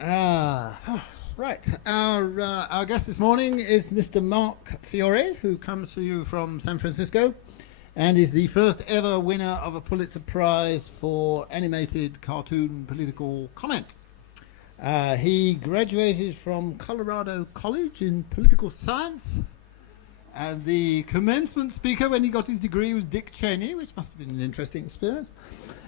Right. Our guest this morning is Mr. Mark Fiore, who comes to you from San Francisco and is the first ever winner of a Pulitzer Prize for animated cartoon political comment. He graduated from Colorado College in political science, and the commencement speaker when he got his degree was Dick Cheney, which must have been an interesting experience.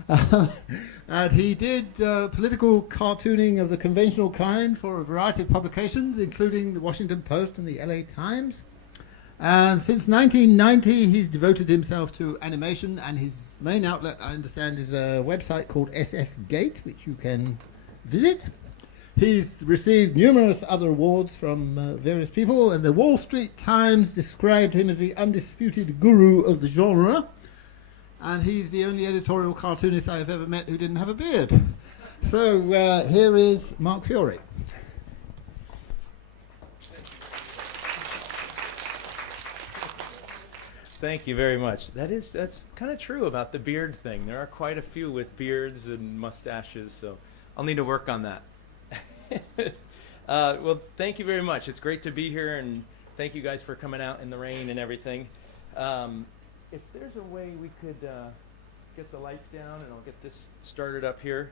And he did political cartooning of the conventional kind for a variety of publications, including the Washington Post and the LA Times. And since 1990, he's devoted himself to animation, and his main outlet, I understand, is a website called SF Gate, which you can visit. He's received numerous other awards from various people, and the Wall Street Times described him as the undisputed guru of the genre. And he's the only editorial cartoonist I've ever met who didn't have a beard. So here is Mark Fiore. Thank you very much. That's kind of true about the beard thing. There are quite a few with beards and mustaches, so I'll need to work on that. Well, thank you very much. It's great to be here, and thank you guys for coming out in the rain and everything. If there's a way we could get the lights down, and I'll get this started up here.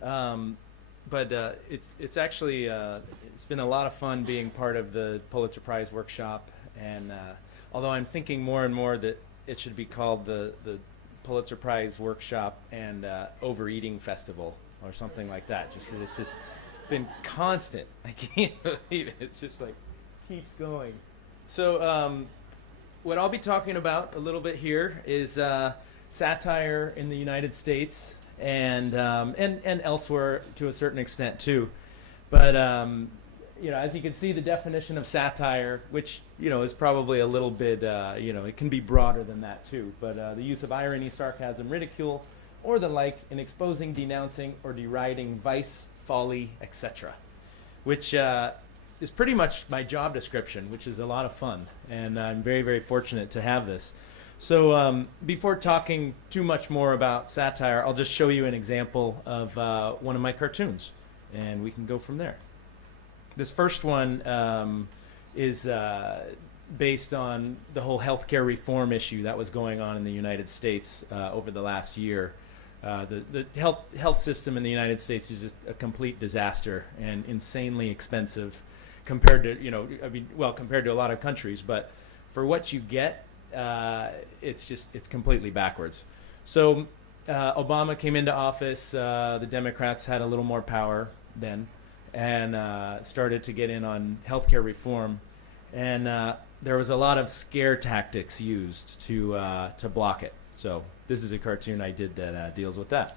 But it's actually it's been a lot of fun being part of the Pulitzer Prize workshop, and although I'm thinking more and more that it should be called the Pulitzer Prize workshop and overeating festival or something like that, just because it's just been constant. I can't believe it. It's just like keeps going. So what I'll be talking about a little bit here is satire in the United States and elsewhere to a certain extent too. But as you can see, the definition of satire, which is probably a little bit it can be broader than that too. But the use of irony, sarcasm, ridicule, or the like in exposing, denouncing, or deriding vice, folly, etc., which is pretty much my job description, which is a lot of fun, and I'm very, very fortunate to have this. So before talking too much more about satire, I'll just show you an example of one of my cartoons, and we can go from there. This first one is based on the whole healthcare reform issue that was going on in the United States over the last year. The health system in the United States is just a complete disaster and insanely expensive compared to compared to a lot of countries, but for what you get, it's completely backwards. So Obama came into office. The Democrats had a little more power then, and started to get in on healthcare reform, and there was a lot of scare tactics used to block it. So this is a cartoon I did that deals with that.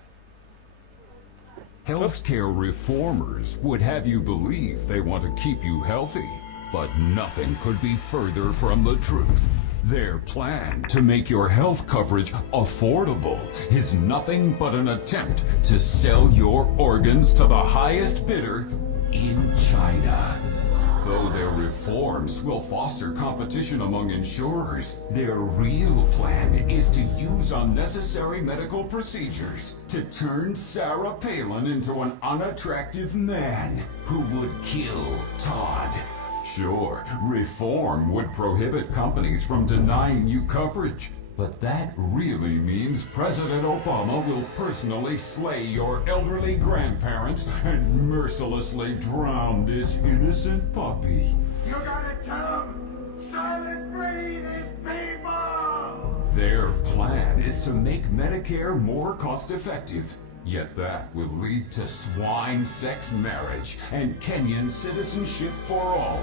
Healthcare reformers would have you believe they want to keep you healthy, but nothing could be further from the truth. Their plan to make your health coverage affordable is nothing but an attempt to sell your organs to the highest bidder in China. Though their reforms will foster competition among insurers, their real plan is to use unnecessary medical procedures to turn Sarah Palin into an unattractive man who would kill Todd. Sure, reform would prohibit companies from denying you coverage, but that really means President Obama will personally slay your elderly grandparents and mercilessly drown this innocent puppy. You gotta tell them, silent free these people! Their plan is to make Medicare more cost-effective, yet that will lead to swine sex marriage and Kenyan citizenship for all.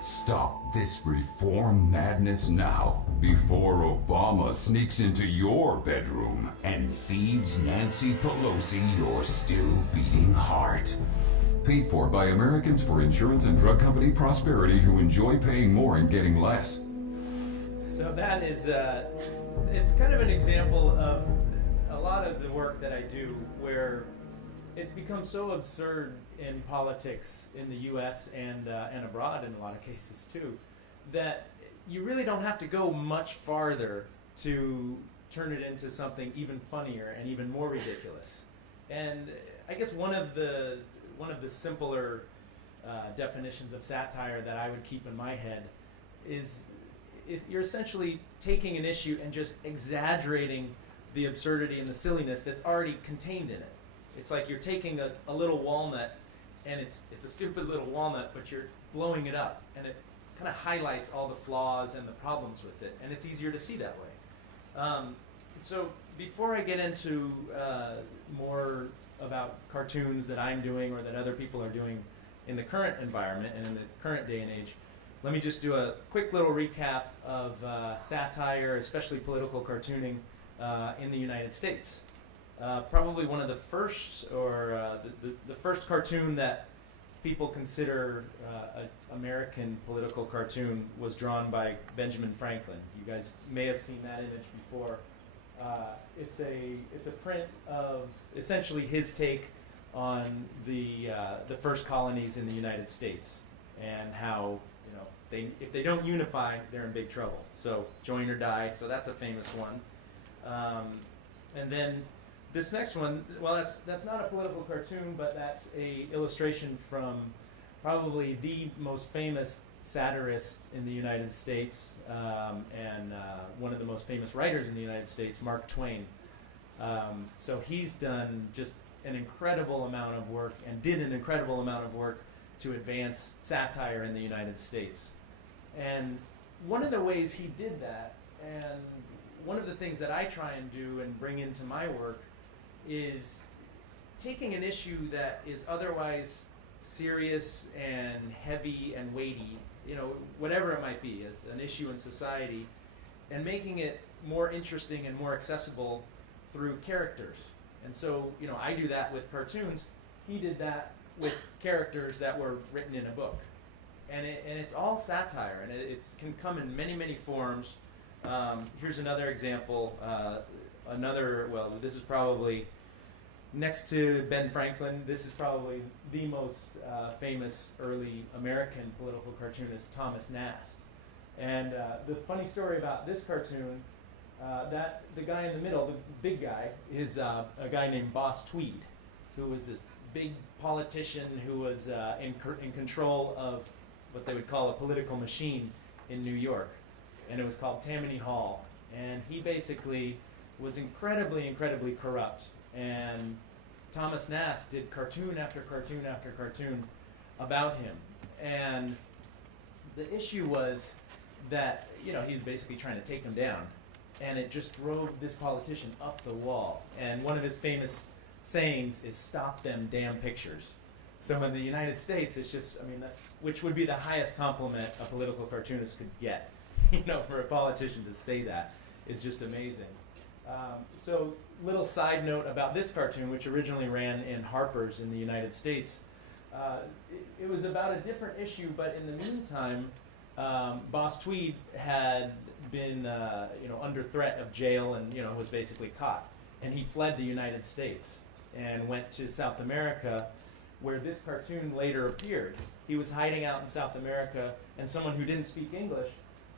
Stop this reform madness now, before Obama sneaks into your bedroom and feeds Nancy Pelosi your still beating heart. Paid for by Americans for Insurance and Drug Company Prosperity, who enjoy paying more and getting less. So that is, it's kind of an example of a lot of the work that I do where it's become so absurd in politics in the U.S. and abroad in a lot of cases too, that you really don't have to go much farther to turn it into something even funnier and even more ridiculous. And I guess one of the one of the simpler definitions of satire that I would keep in my head is you're essentially taking an issue and just exaggerating the absurdity and the silliness that's already contained in it. It's like you're taking a little walnut, and it's a stupid little walnut, but you're blowing it up, and it kind of highlights all the flaws and the problems with it, and it's easier to see that way. So before I get into more about cartoons that I'm doing or that other people are doing in the current environment and in the current day and age, let me just do a quick little recap of satire, especially political cartooning, in the United States. Probably one of the first, or the first cartoon that people consider an American political cartoon was drawn by Benjamin Franklin. You guys may have seen that image before. It's a print of essentially his take on the first colonies in the United States and how if they don't unify, they're in big trouble. So join or die. So that's a famous one. And then this next one, well, that's not a political cartoon, but that's a illustration from probably the most famous satirist in the United States, and one of the most famous writers in the United States, Mark Twain. So he's done just an incredible amount of work and did an incredible amount of work to advance satire in the United States. And one of the ways he did that, and one of the things that I try and do and bring into my work, is taking an issue that is otherwise serious and heavy and weighty, whatever it might be, as an issue in society, and making it more interesting and more accessible through characters. And so, I do that with cartoons. He did that with characters that were written in a book. And it's all satire, and it can come in many, many forms. Here's another example. This is probably, next to Ben Franklin, this is probably the most famous early American political cartoonist, Thomas Nast. And the funny story about this cartoon, that the guy in the middle, the big guy, is a guy named Boss Tweed, who was this big politician who was in control of what they would call a political machine in New York. And it was called Tammany Hall. And he basically was incredibly, incredibly corrupt. And Thomas Nast did cartoon after cartoon after cartoon about him. And the issue was that, he was basically trying to take him down. And it just drove this politician up the wall. And one of his famous sayings is, "Stop them damn pictures." So in the United States, it's just, which would be the highest compliment a political cartoonist could get. For a politician to say that is just amazing. So little side note about this cartoon, which originally ran in Harper's in the United States. It was about a different issue, but in the meantime, Boss Tweed had been under threat of jail and was basically caught. And he fled the United States and went to South America, where this cartoon later appeared. He was hiding out in South America, and someone who didn't speak English,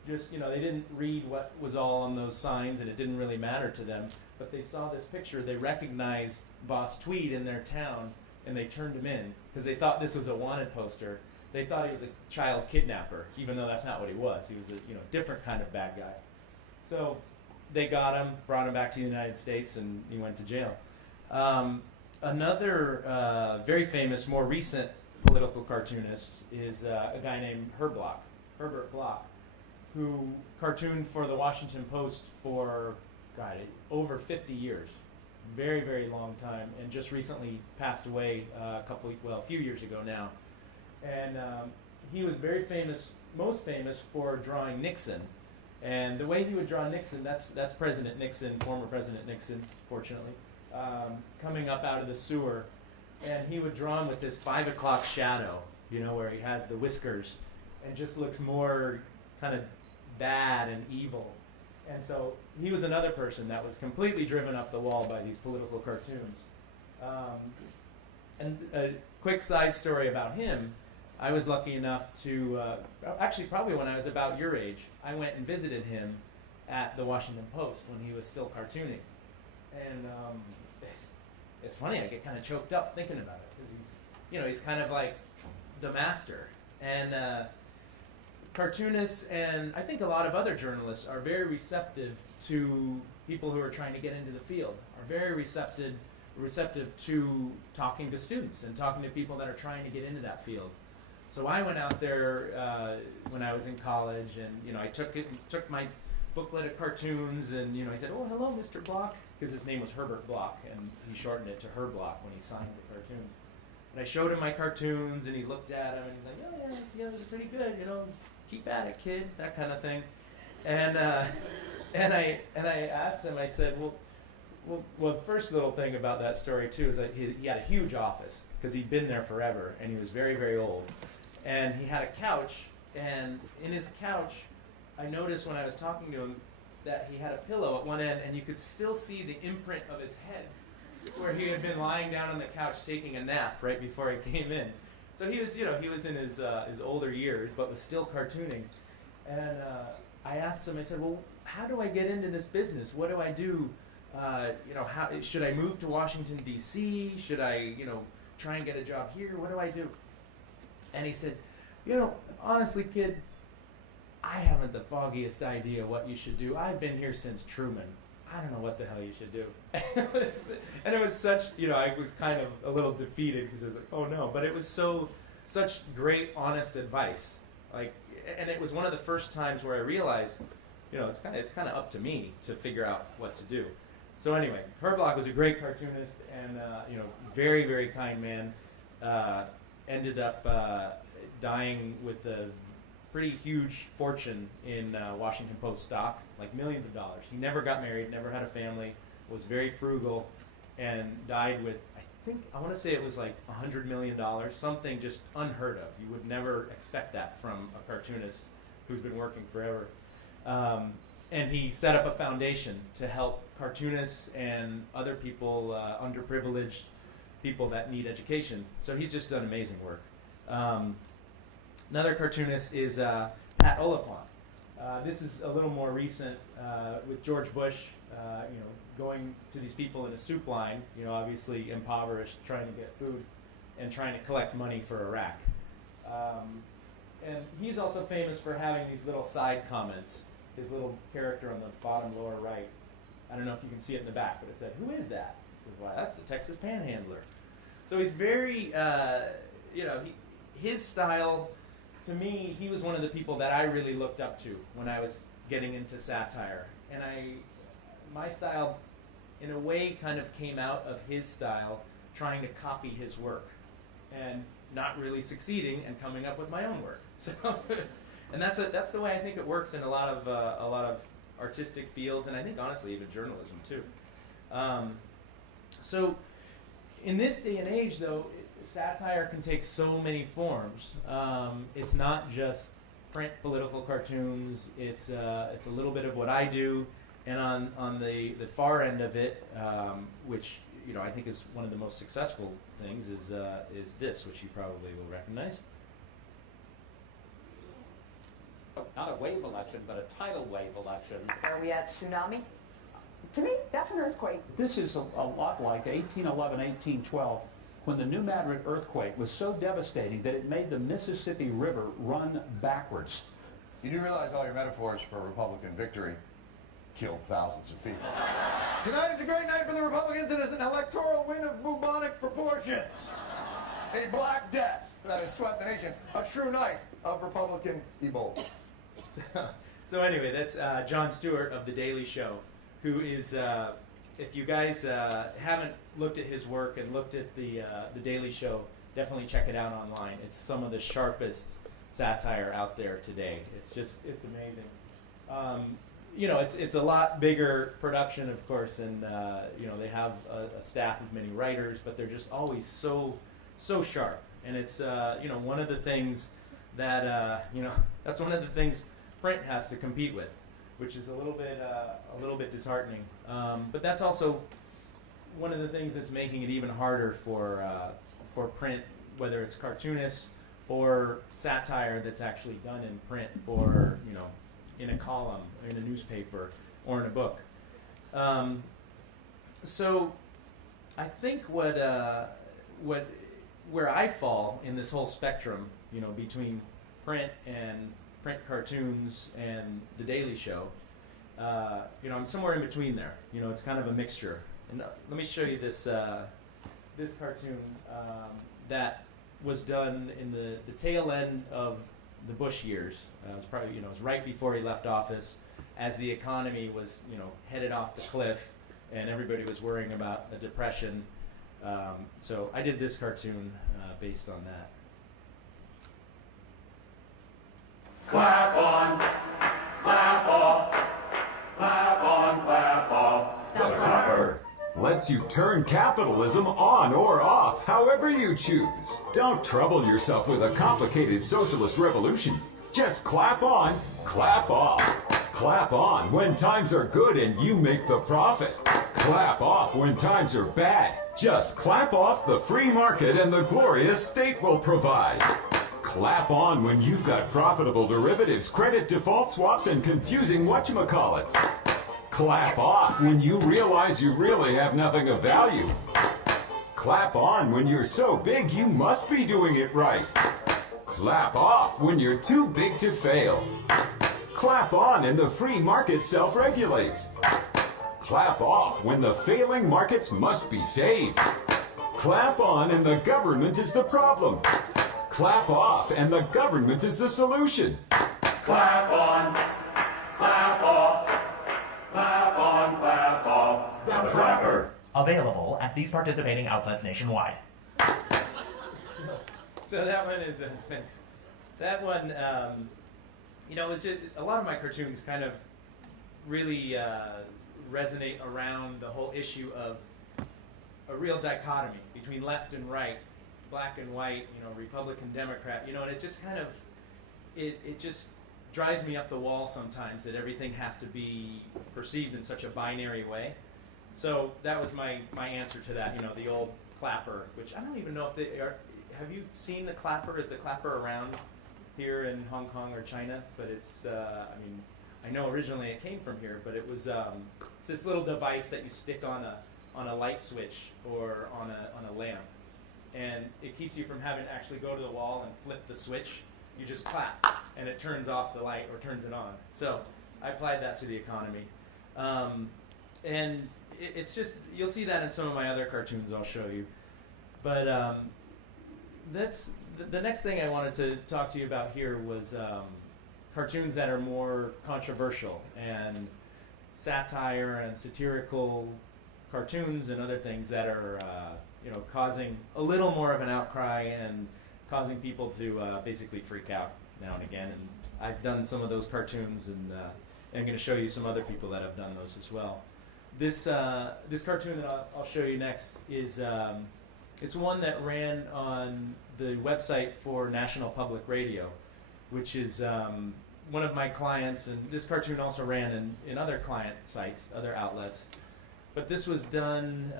just, they didn't read what was all on those signs, and it didn't really matter to them, but they saw this picture, they recognized Boss Tweed in their town, and they turned him in, because they thought this was a wanted poster. They thought he was a child kidnapper, even though that's not what he was. He was a different kind of bad guy. So they got him, brought him back to the United States, and he went to jail. Another very famous, more recent political cartoonist is a guy named Herbert Bloch, who cartooned for the Washington Post for, over 50 years. Very, very long time, and just recently passed away a few years ago now. And he was very famous, most famous for drawing Nixon. And the way he would draw Nixon, that's President Nixon, former President Nixon, fortunately, coming up out of the sewer. And he would draw him with this 5 o'clock shadow, where he has the whiskers and just looks more kind of bad and evil. And so he was another person that was completely driven up the wall by these political cartoons. And a quick side story about him, I was lucky enough to, actually probably when I was about your age, I went and visited him at the Washington Post when he was still cartooning. And it's funny, I get kind of choked up thinking about it, because he's kind of like the master. And cartoonists, and I think a lot of other journalists, are very receptive to people who are trying to get into the field, are very receptive to talking to students and talking to people that are trying to get into that field. So I went out there when I was in college, and I took my booklet of cartoons, and he said, "Oh, hello, Mr. Block," because his name was Herbert Block, and he shortened it to Her Block when he signed the cartoons. And I showed him my cartoons, and he looked at them, and he's like, "Oh yeah, they're pretty good. Keep at it, kid," that kind of thing. And I asked him. I said, well, the first little thing about that story too is that he had a huge office because he'd been there forever, and he was very, very old. And he had a couch, and in his couch, I noticed when I was talking to him that he had a pillow at one end, and you could still see the imprint of his head where he had been lying down on the couch taking a nap right before he came in. So he was in his older years, but was still cartooning. And I asked him, I said, "Well, how do I get into this business? What do I do? How should I move to Washington, D.C.? Should I, try and get a job here? What do I do?" And he said, "Honestly, kid, I haven't the foggiest idea what you should do. I've been here since Truman. I don't know what the hell you should do." And it was such, I was kind of a little defeated because I was like, oh no, but it was such great, honest advice. And it was one of the first times where I realized, it's kind of up to me to figure out what to do. So anyway, Herblock was a great cartoonist and, very, very kind man. Ended up dying with a pretty huge fortune in Washington Post stock, like millions of dollars. He never got married, never had a family, was very frugal, and died with, I want to say it was like $100 million, something just unheard of. You would never expect that from a cartoonist who's been working forever. And he set up a foundation to help cartoonists and other people, underprivileged people that need education. So he's just done amazing work. Another cartoonist is Pat Oliphant. This is a little more recent with George Bush, going to these people in a soup line, obviously impoverished, trying to get food and trying to collect money for Iraq. And he's also famous for having these little side comments. His little character on the bottom lower right, I don't know if you can see it in the back, but it said, "Who is that?" He says, "Well, that's the Texas Panhandler." So he's very, his style, to me, he was one of the people that I really looked up to when I was getting into satire. And my style, in a way, kind of came out of his style, trying to copy his work, and not really succeeding, and coming up with my own work. So, and that's the way I think it works in a lot of artistic fields, and I think honestly even journalism too. So, in this day and age, though, satire can take so many forms. It's not just print political cartoons. It's a little bit of what I do, and on the far end of it, which I think is one of the most successful things, is this, which you probably will recognize. Not a wave election, but a tidal wave election. Are we at tsunami? To me, that's an earthquake. This is a lot like 1811, 1812, when the New Madrid earthquake was so devastating that it made the Mississippi River run backwards. You do realize all your metaphors for Republican victory killed thousands of people. Tonight is a great night for the Republicans. It is an electoral win of bubonic proportions. A black death that has swept the nation. A true night of Republican Ebola. So anyway, that's Jon Stewart of The Daily Show, who is, if you guys haven't looked at his work and looked at the Daily Show, definitely check it out online. It's some of the sharpest satire out there today. It's amazing. It's a lot bigger production, of course, and they have a staff of many writers, but they're just always so sharp. And it's one of the things that that's one of the things print has to compete with, which is a little bit disheartening. But that's also one of the things that's making it even harder for print, whether it's cartoonists or satire that's actually done in print or in a column, in a newspaper, or in a book. So I think what where I fall in this whole spectrum, between print and print cartoons and The Daily Show, I'm somewhere in between there. It's kind of a mixture. And let me show you this this cartoon that was done in the tail end of the Bush years. It was probably, it was right before he left office, as the economy was, headed off the cliff, and everybody was worrying about a depression. So I did this cartoon based on that. Clap on, clap off, clap on, clap off. The Clapper lets you turn capitalism on or off, however you choose. Don't trouble yourself with a complicated socialist revolution. Just clap on, clap off. Clap on when times are good and you make the profit. Clap off when times are bad. Just clap off the free market and the glorious state will provide. Clap on when you've got profitable derivatives, credit default swaps, and confusing whatchamacallits. Clap off when you realize you really have nothing of value. Clap on when you're so big you must be doing it right. Clap off when you're too big to fail. Clap on and the free market self-regulates. Clap off when the failing markets must be saved. Clap on and the government is the problem. Clap off and the government is the solution. Clap on, clap off, clap on, clap off. The Clapper. Available at these participating outlets nationwide. So that one is thanks. That one, it's just, a lot of my cartoons kind of really resonate around the whole issue of a real dichotomy between left and right, black and white, Republican, Democrat, and it just kind of, it just drives me up the wall sometimes that everything has to be perceived in such a binary way. So that was my answer to that, the old Clapper, which I don't even know if they are. Have you seen the Clapper? Is the Clapper around here in Hong Kong or China? But it's, I know originally it came from here, but it was it's this little device that you stick on a light switch or on a lamp, and it keeps you from having to actually go to the wall and flip the switch. You just clap, and it turns off the light or turns it on. So I applied that to the economy, and it's just, you'll see that in some of my other cartoons I'll show you. But that's the next thing I wanted to talk to you about here was cartoons that are more controversial and satire and satirical cartoons and other things that are causing a little more of an outcry and causing people to basically freak out now and again. And I've done some of those cartoons, and I'm going to show you some other people that have done those as well. This cartoon that I'll show you next is it's one that ran on the website for National Public Radio, which is one of my clients, and this cartoon also ran in other client sites, other outlets. But this was done,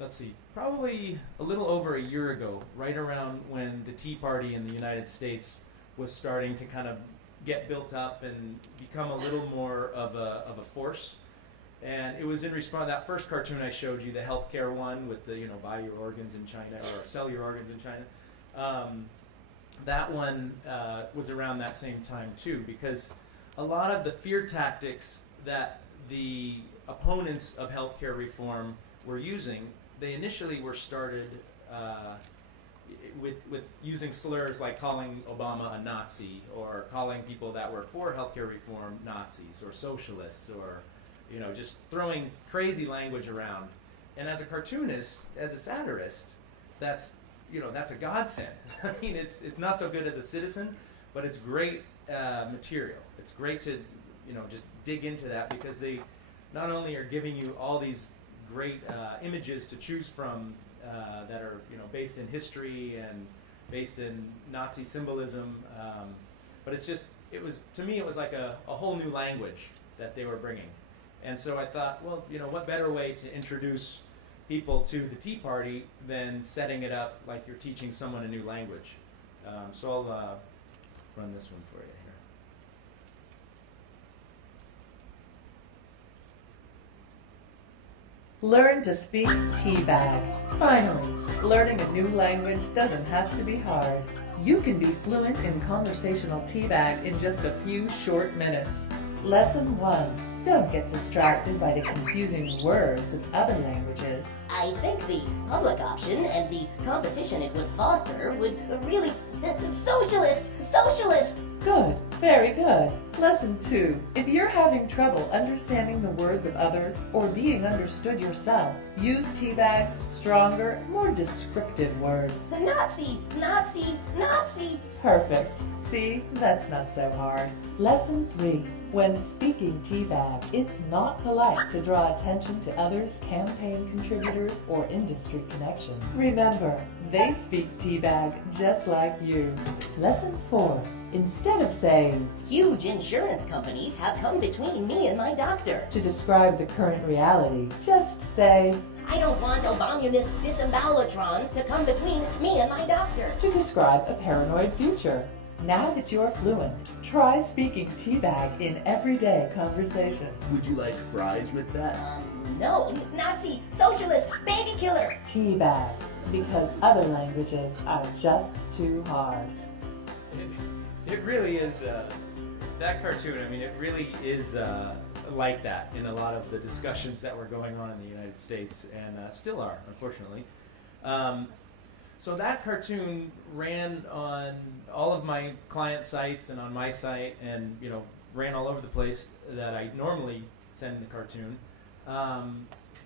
let's see, probably a little over a year ago, right around when the Tea Party in the United States was starting to kind of get built up and become a little more of a force. And it was in response to that first cartoon I showed you, the healthcare one with the, buy your organs in China or sell your organs in China. That one was around that same time too, because a lot of the fear tactics that the opponents of healthcare reform were using, they initially were started with using slurs like calling Obama a Nazi, or calling people that were for healthcare reform Nazis or socialists, or just throwing crazy language around. And as a cartoonist, as a satirist, that's a godsend. I mean, it's not so good as a citizen, but it's great material. It's great to just dig into that, because they not only are giving you all these great images to choose from that are based in history and based in Nazi symbolism, but it was to me it was like a whole new language that they were bringing. And so I thought, well, what better way to introduce people to the Tea Party than setting it up like you're teaching someone a new language. So I'll run this one for you here. Learn to speak teabag. Finally, learning a new language doesn't have to be hard. You can be fluent in conversational teabag in just a few short minutes. Lesson 1. Don't get distracted by the confusing words of other languages. I think the public option and the competition it would foster would really... Socialist! Good, very good. Lesson 2. If you're having trouble understanding the words of others or being understood yourself, use teabag's stronger, more descriptive words. Nazi! Perfect. See, that's not so hard. Lesson 3. When speaking teabag, it's not polite to draw attention to others' campaign contributors or industry connections. Remember, they speak teabag just like you. Lesson 4. Instead of saying, huge insurance companies have come between me and my doctor, to describe the current reality, just say, I don't want Obamunist disembowelatrons to come between me and my doctor. To describe a paranoid future. Now that you're fluent, try speaking teabag in everyday conversations. Would you like fries with that? No. Nazi, socialist, baby killer. Teabag, because other languages are just too hard. It really is, that cartoon, I mean, it really is like that in a lot of the discussions that were going on in the United States, and still are, unfortunately. So that cartoon ran on all of my client sites and on my site, and ran all over the place that I normally send the cartoon.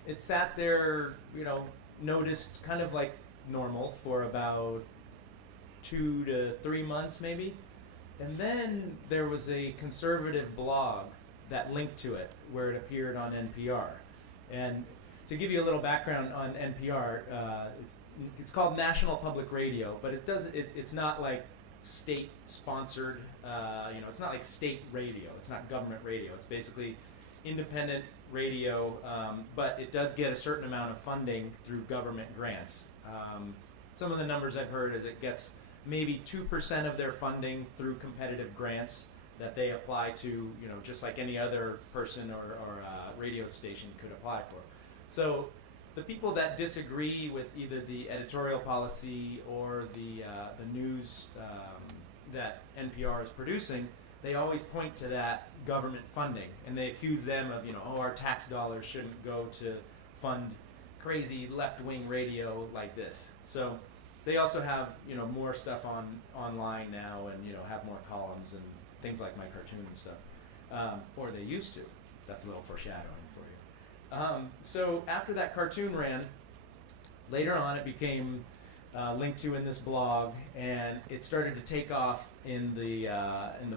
It sat there, noticed kind of like normal for about 2 to 3 months maybe. And then there was a conservative blog that linked to it where it appeared on NPR. And to give you a little background on NPR, it's called National Public Radio, but it's not like state-sponsored, it's not like state radio. It's not government radio. It's basically independent radio, but it does get a certain amount of funding through government grants. Some of the numbers I've heard is it gets maybe 2% of their funding through competitive grants that they apply to, just like any other person or radio station could apply for. So the people that disagree with either the editorial policy or the news that NPR is producing, they always point to that government funding, and they accuse them of, our tax dollars shouldn't go to fund crazy left-wing radio like this. So they also have, more stuff online now, and have more columns and things like my cartoon and stuff, or they used to. That's a little foreshadowing for you. So after that cartoon ran, later on it became linked to in this blog, and it started to take off in the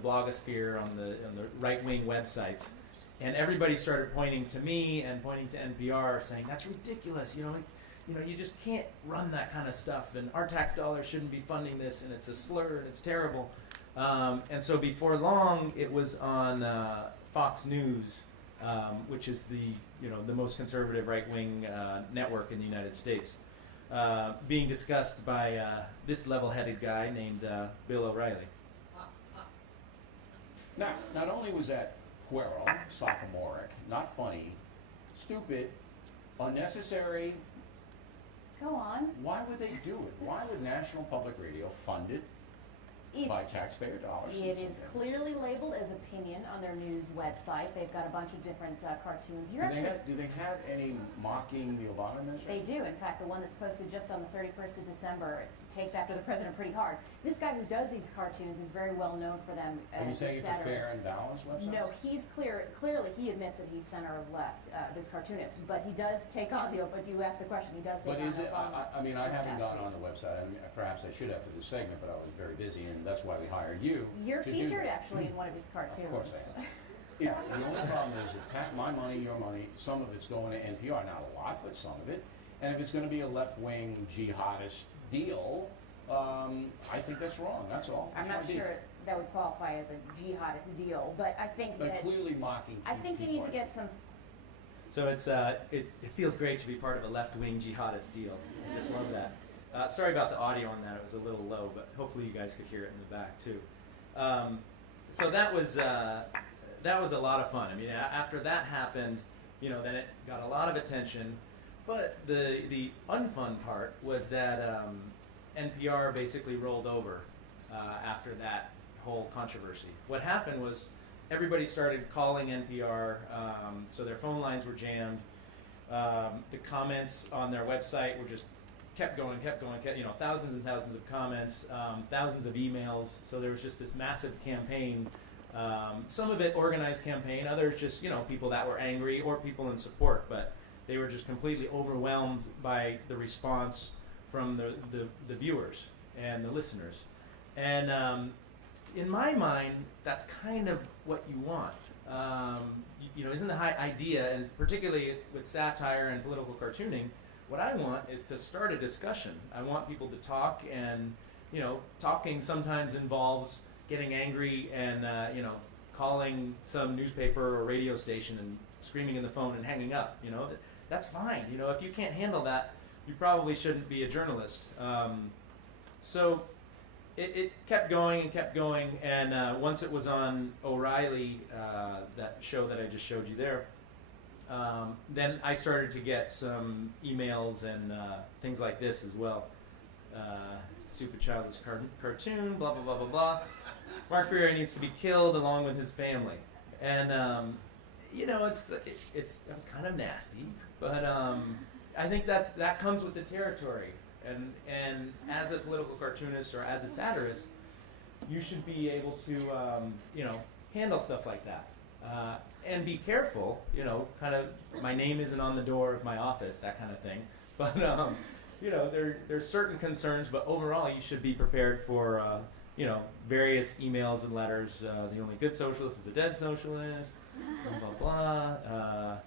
blogosphere on the right-wing websites, and everybody started pointing to me and pointing to NPR, saying that's ridiculous. You just can't run that kind of stuff, and our tax dollars shouldn't be funding this, and it's a slur, and it's terrible. And so before long, it was on Fox News, which is the most conservative right-wing network in the United States, being discussed by this level-headed guy named Bill O'Reilly. Now, not only was that puerile, sophomoric, not funny, stupid, unnecessary. Go on. Why would they do it? Why would National Public Radio fund it by taxpayer dollars? It is clearly labeled as opinion on their news website. They've got a bunch of different cartoons. Do they have any mocking the Obama administration? They do. In fact, the one that's posted just on the 31st of December takes after the president pretty hard. This guy who does these cartoons is very well known for them as Are you saying a it's a fair satirist. and balanced website? No, he's clearly he admits that he's center of left, this cartoonist, but he does take on the, but you asked the question, he does take on the Obama. I mean, I haven't gone on the website. I mean, perhaps I should have for this segment, but I was very busy, and that's why we hired you. You're to featured do that. actually in one of his cartoons. Of course I am. Yeah, the only problem is that my money, your money, some of it's going to NPR, not a lot, but some of it. And if it's going to be a left-wing jihadist deal, I think that's wrong. That's all. I'm not sure that would qualify as a jihadist deal, but I think but that clearly mocking. I think you need to get some. So it's it feels great to be part of a left-wing jihadist deal. I just love that. Sorry about the audio on that; it was a little low, but hopefully you guys could hear it in the back too. So that was a lot of fun. I mean, after that happened, then it got a lot of attention. But the unfun part was that NPR basically rolled over after that whole controversy. What happened was everybody started calling NPR, so their phone lines were jammed. The comments on their website were just kept going, thousands and thousands of comments, thousands of emails. So there was just this massive campaign. Some of it organized campaign, others just people that were angry or people in support, but they were just completely overwhelmed by the response from the viewers and the listeners. And in my mind, that's kind of what you want. Isn't the high idea, and particularly with satire and political cartooning, what I want is to start a discussion. I want people to talk, and talking sometimes involves getting angry and calling some newspaper or radio station and screaming in the phone and hanging up. That's fine. If you can't handle that, you probably shouldn't be a journalist. So it kept going, and once it was on O'Reilly, that show that I just showed you there, then I started to get some emails and things like this as well. Stupid childless cartoon, blah, blah, blah, blah, blah. Mark Fiore needs to be killed along with his family. And, it's kind of nasty, but I think that comes with the territory. And as a political cartoonist or as a satirist, you should be able to, handle stuff like that. And be careful, kind of, my name isn't on the door of my office, that kind of thing. But, there's certain concerns, but overall you should be prepared for, various emails and letters. The only good socialist is a dead socialist, blah, blah, blah.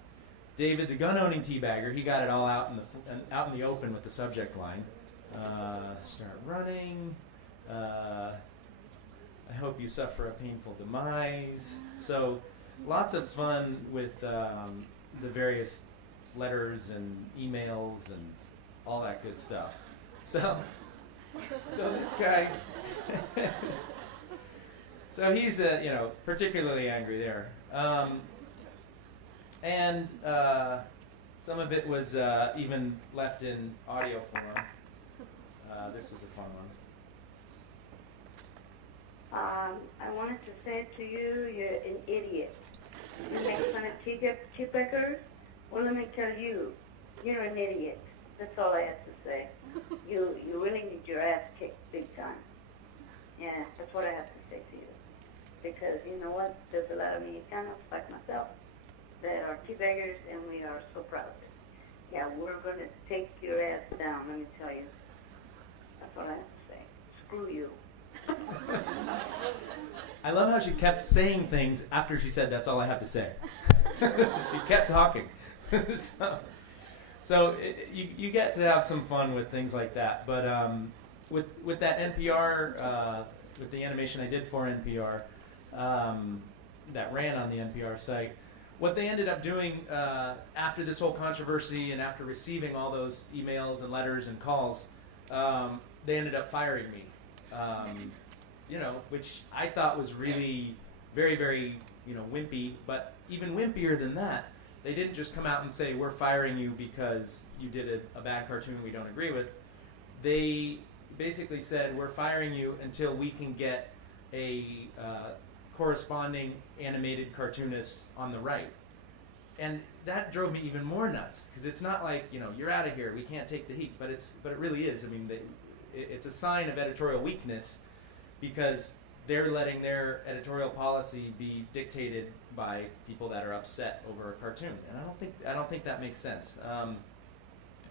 David, the gun-owning teabagger, he got it all out in the open with the subject line. Start running. I hope you suffer a painful demise. So lots of fun with the various letters and emails and all that good stuff. So this guy, so he's particularly angry there. And some of it was even left in audio form. This was a fun one. I wanted to say to you, you're an idiot. You make fun of teabaggers? Well, let me tell you, you're an idiot. That's all I have to say. You really need your ass kicked big time. Yeah, that's what I have to say to you. Because you know what? There's a lot of Mexicanos like myself that are teabaggers, and we are so proud of it. Yeah, we're going to take your ass down, let me tell you. That's what I have to say. Screw you. I love how she kept saying things after she said, that's all I have to say. She kept talking. So you get to have some fun with things like that. But with that NPR, with the animation I did for NPR, that ran on the NPR site, what they ended up doing after this whole controversy and after receiving all those emails and letters and calls, they ended up firing me. Which I thought was really very, very, wimpy. But even wimpier than that, they didn't just come out and say, we're firing you because you did a bad cartoon we don't agree with. They basically said, we're firing you until we can get a corresponding animated cartoonist on the right. And that drove me even more nuts, because it's not like, you're out of here, we can't take the heat, but it really is. I mean, it's a sign of editorial weakness, because they're letting their editorial policy be dictated by people that are upset over a cartoon, and I don't think that makes sense,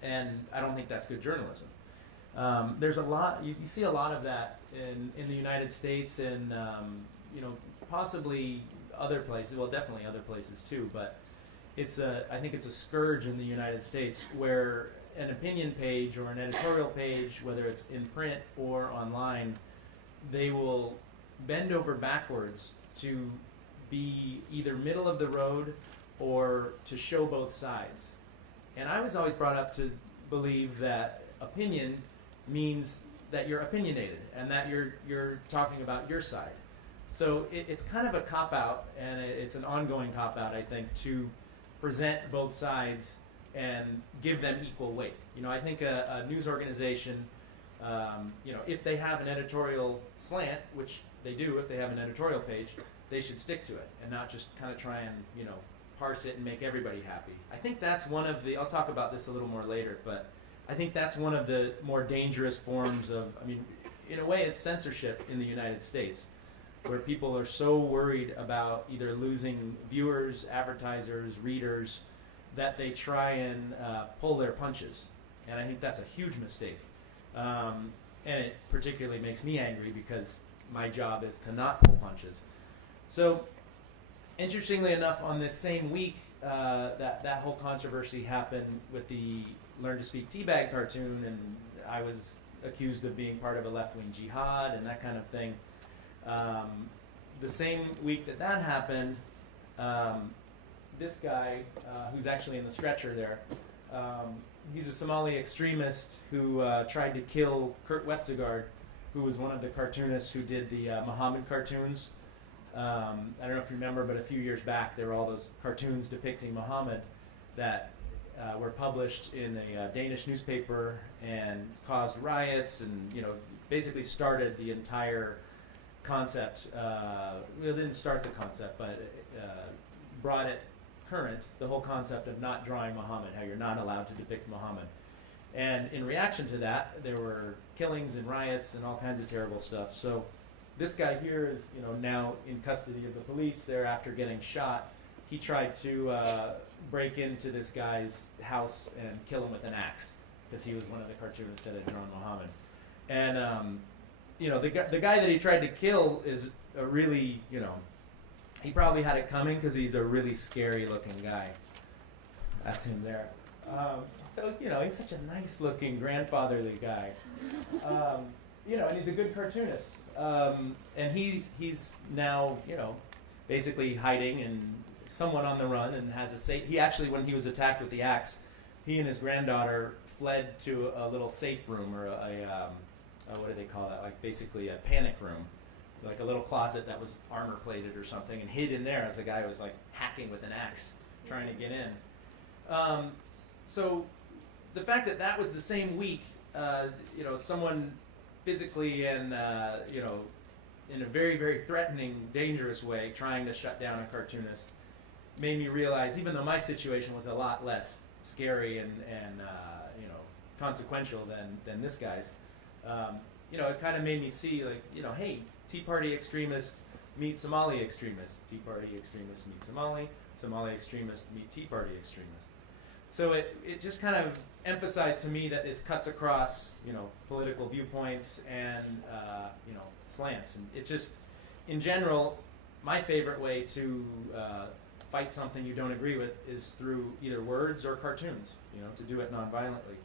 and I don't think that's good journalism. There's a lot you see a lot of that in the United States, and possibly other places. Well, definitely other places too, but I think it's a scourge in the United States where an opinion page or an editorial page, whether it's in print or online, they will bend over backwards to be either middle of the road or to show both sides. And I was always brought up to believe that opinion means that you're opinionated and that you're talking about your side. So it's kind of a cop-out, and it's an ongoing cop-out, I think, to present both sides and give them equal weight. You know, I think a news organization, you know, if they have an editorial slant, which they do if they have an editorial page, they should stick to it and not just kind of try and, you know, parse it and make everybody happy. I think that's one of the, I'll talk about this a little more later, but I think that's one of the more dangerous forms of, I mean, in a way it's censorship in the United States, where people are so worried about either losing viewers, advertisers, readers, that they try and pull their punches. And I think that's a huge mistake. And it particularly makes me angry because my job is to not pull punches. So, interestingly enough, on this same week, that whole controversy happened with the Learn to Speak Teabag cartoon, and I was accused of being part of a left-wing jihad and that kind of thing. The same week that happened, this guy, who's actually in the stretcher there, he's a Somali extremist who tried to kill Kurt Westergaard, who was one of the cartoonists who did the Muhammad cartoons. I don't know if you remember, but a few years back there were all those cartoons depicting Muhammad that were published in a Danish newspaper and caused riots and, you know, basically started the entire concept. Well, it didn't start the concept, but brought it current, the whole concept of not drawing Muhammad, how you're not allowed to depict Muhammad. And in reaction to that, there were killings and riots and all kinds of terrible stuff. So this guy here is, you know, now in custody of the police there after getting shot. He tried to break into this guy's house and kill him with an axe because he was one of the cartoonists that had drawn Muhammad. And, you know, the guy that he tried to kill is a really, you know, he probably had it coming because he's a really scary looking guy. That's him there. So, you know, he's such a nice looking grandfatherly guy. You know, and he's a good cartoonist. And he's now, you know, basically hiding and somewhat on the run and has a safe. He actually, when he was attacked with the axe, he and his granddaughter fled to a little safe room, or what do they call that? Like basically a panic room, like a little closet that was armor plated or something, and hid in there as the guy was like hacking with an axe, trying to get in. So the fact that that was the same week, you know, someone physically and, you know, in a very, very threatening, dangerous way, trying to shut down a cartoonist, made me realize, even though my situation was a lot less scary and you know, consequential than this guy's, you know, it kind of made me see, like, you know, hey, Tea Party extremists meet Somali extremists, Tea Party extremists meet Somali, Somali extremists meet Tea Party extremists. So it just kind of emphasized to me that this cuts across, you know, political viewpoints and, you know, slants. And it just, in general, my favorite way to fight something you don't agree with is through either words or cartoons, you know, to do it nonviolently.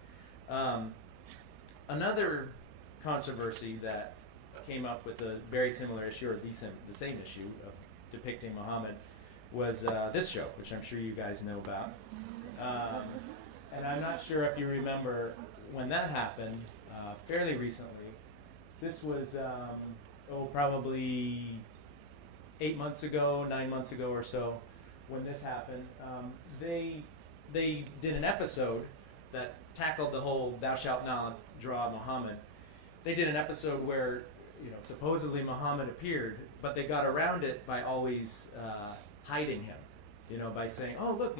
Another controversy that came up with a very similar issue, or the same issue of depicting Muhammad, was this show, which I'm sure you guys know about. And I'm not sure if you remember when that happened, fairly recently. This was, probably 8 months ago, 9 months ago or so, when this happened. They did an episode that tackled the whole "thou shalt not draw Muhammad." They did an episode where, you know, supposedly Muhammad appeared, but they got around it by always hiding him. You know, by saying, "Oh, look,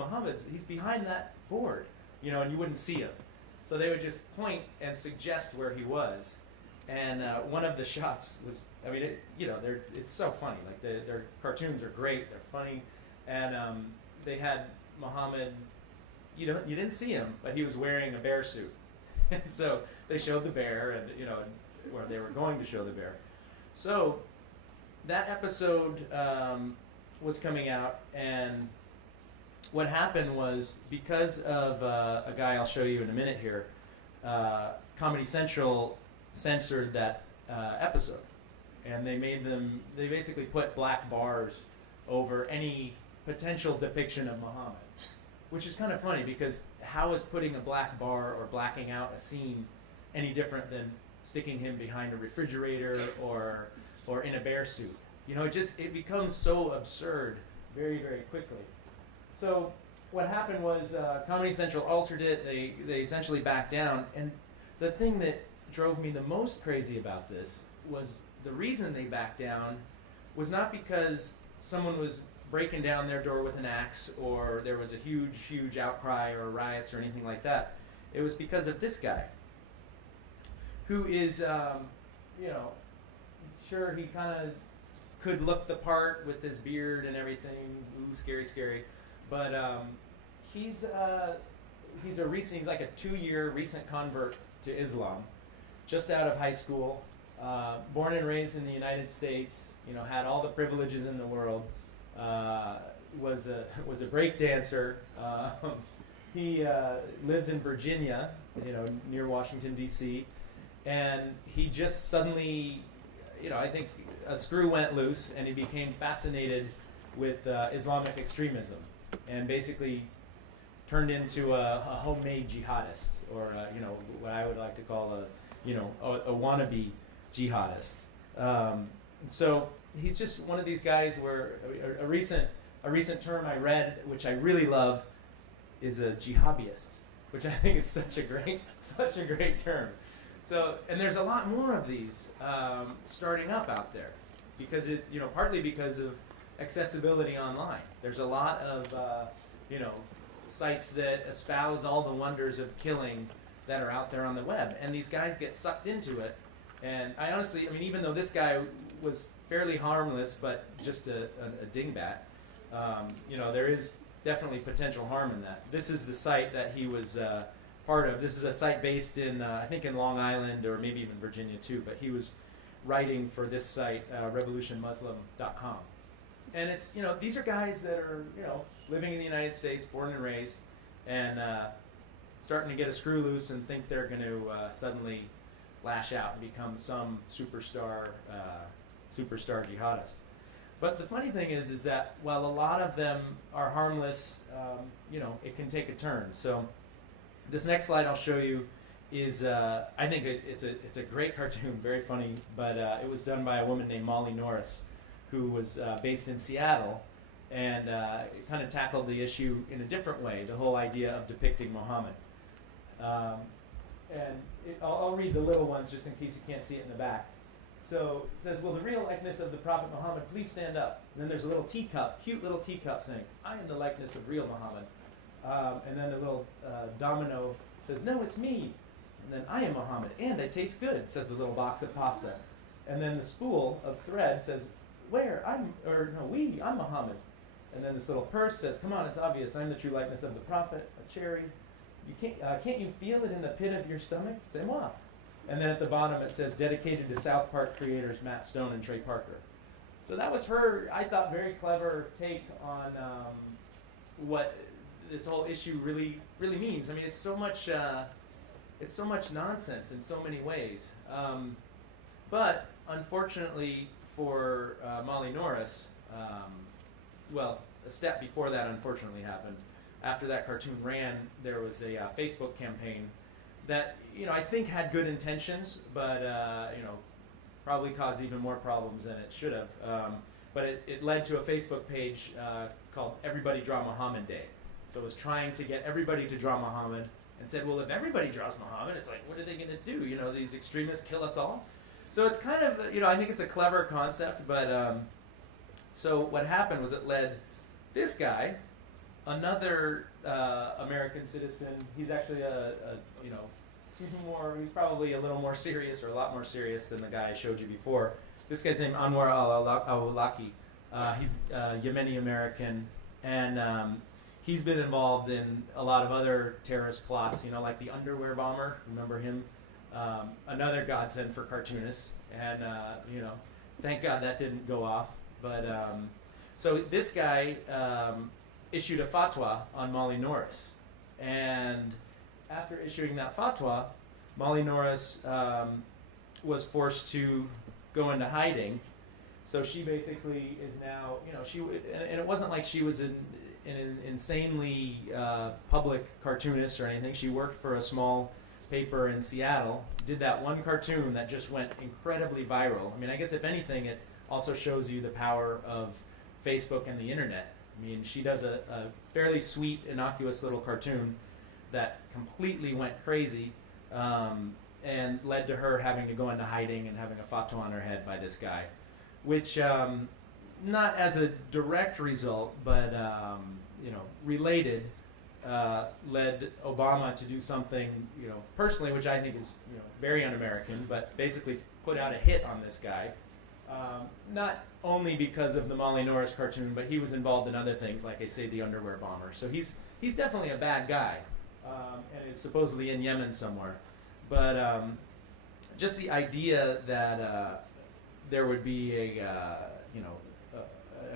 he's behind that board," you know, and you wouldn't see him. So they would just point and suggest where he was. And one of the shots was, I mean, you know, it's so funny. Like their cartoons are great, they're funny, and they had Muhammad. You didn't see him, but he was wearing a bear suit, and so they showed the bear, and you know, or they were going to show the bear. So that episode was coming out, and what happened was, because of a guy I'll show you in a minute here, Comedy Central censored that episode, and they basically put black bars over any potential depiction of Muhammad, which is kind of funny, because how is putting a black bar or blacking out a scene any different than sticking him behind a refrigerator or in a bear suit? You know, it becomes so absurd very, very quickly. So what happened was Comedy Central altered it. They essentially backed down. And the thing that drove me the most crazy about this was the reason they backed down was not because someone was breaking down their door with an axe or there was a huge, huge outcry or riots or anything like that. It was because of this guy, who is, you know, sure, he kind of could look the part with his beard and everything. Ooh, scary, scary. But he's like a 2-year recent convert to Islam, just out of high school, born and raised in the United States. You know, had all the privileges in the world. Was a break dancer. He lives in Virginia, you know, near Washington D.C. And he just suddenly, you know, I think a screw went loose, and he became fascinated with Islamic extremism, and basically turned into a homemade jihadist, or you know, what I would like to call a wannabe jihadist. So he's just one of these guys where a recent term I read, which I really love, is a jihadist, which I think is such a great term. So, and there's a lot more of these starting up out there, because it's, you know, partly because of accessibility online. There's a lot of you know, sites that espouse all the wonders of killing that are out there on the web, and these guys get sucked into it. And I honestly, I mean, even though this guy was fairly harmless, but just a dingbat, you know, there is definitely potential harm in that. This is the site that he was part of. This is a site based in, I think, in Long Island, or maybe even Virginia too, but he was writing for this site, revolutionmuslim.com. And it's, you know, these are guys that are, you know, living in the United States, born and raised, and starting to get a screw loose and think they're going to suddenly lash out and become some superstar jihadist. But the funny thing is that while a lot of them are harmless, you know, it can take a turn. So this next slide I'll show you is, I think it's a great cartoon, very funny, but it was done by a woman named Molly Norris, who was based in Seattle, and it kind of tackled the issue in a different way, the whole idea of depicting Muhammad. I'll read the little ones just in case you can't see it in the back. So it says, "Will the real likeness of the Prophet Muhammad please stand up?" And then there's a little teacup, cute little teacup saying, "I am the likeness of real Muhammad." And then the little domino says, "No, it's me." And then, "I am Muhammad, and I taste good," says the little box of pasta. And then the spool of thread says, I'm Muhammad. And then this little purse says, "Come on, it's obvious, I'm the true likeness of the Prophet." A cherry. Can't you feel it in the pit of your stomach? C'est moi. And then at the bottom it says, "Dedicated to South Park creators Matt Stone and Trey Parker." So that was her, I thought, very clever take on what this whole issue really means. I mean, it's so much nonsense in so many ways. But unfortunately for Molly Norris, well, a step before that unfortunately happened. After that cartoon ran, there was a Facebook campaign that, you know, I think had good intentions, but you know, probably caused even more problems than it should have. But it led to a Facebook page called Everybody Draw Muhammad Day. So it was trying to get everybody to draw Muhammad, and said, well, if everybody draws Muhammad, it's like, what are they going to do? You know, these extremists kill us all. So it's kind of, you know, I think it's a clever concept, but so what happened was it led this guy, another American citizen. He's actually you know, he's probably a little more serious, or a lot more serious than the guy I showed you before. This guy's named Anwar al-Awlaki. He's Yemeni American, and he's been involved in a lot of other terrorist plots, you know, like the underwear bomber. Remember him? Another godsend for cartoonists, and you know, thank God that didn't go off. But so this guy issued a fatwa on Molly Norris, and after issuing that fatwa, Molly Norris was forced to go into hiding. So she basically is now, you know, and it wasn't like she was an insanely public cartoonist or anything. She worked for a small paper in Seattle, did that one cartoon that just went incredibly viral. I mean, I guess if anything, it also shows you the power of Facebook and the internet. I I mean, she does a fairly sweet, innocuous little cartoon that completely went crazy and led to her having to go into hiding and having a photo on her head by this guy, which not as a direct result, but related, led Obama to do something, personally, which I think is very un-American, but basically put out a hit on this guy. Not only because of the Molly Norris cartoon, but he was involved in other things, like I say, the underwear bomber. So he's definitely a bad guy, and is supposedly in Yemen somewhere. But just the idea that there would be an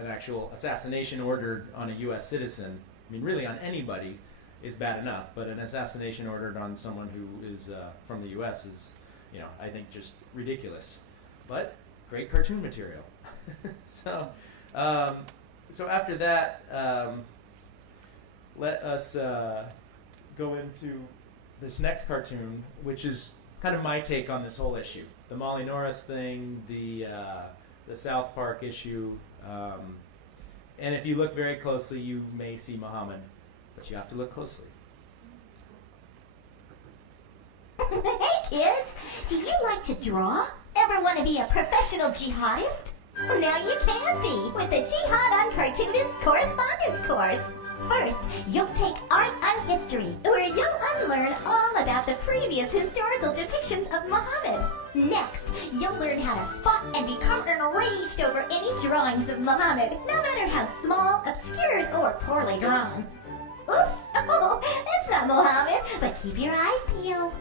actual assassination ordered on a U.S. citizen, I mean, really on anybody, is bad enough. But an assassination ordered on someone who is from the U.S. is, I think just ridiculous. But great cartoon material. So after that, let us go into this next cartoon, which is kind of my take on this whole issue. The Molly Norris thing, the South Park issue, and if you look very closely, you may see Muhammad, but you have to look closely. Hey kids, do you like to draw? Ever want to be a professional jihadist? Well, now you can be with the Jihad on Cartoonist Correspondence Course. First, you'll take Art on History, where you'll unlearn all about the previous historical depictions of Muhammad. Next, you'll learn how to spot and become enraged over any drawings of Muhammad, no matter how small, obscured, or poorly drawn. Oops, oh, that's not Muhammad, but keep your eyes peeled.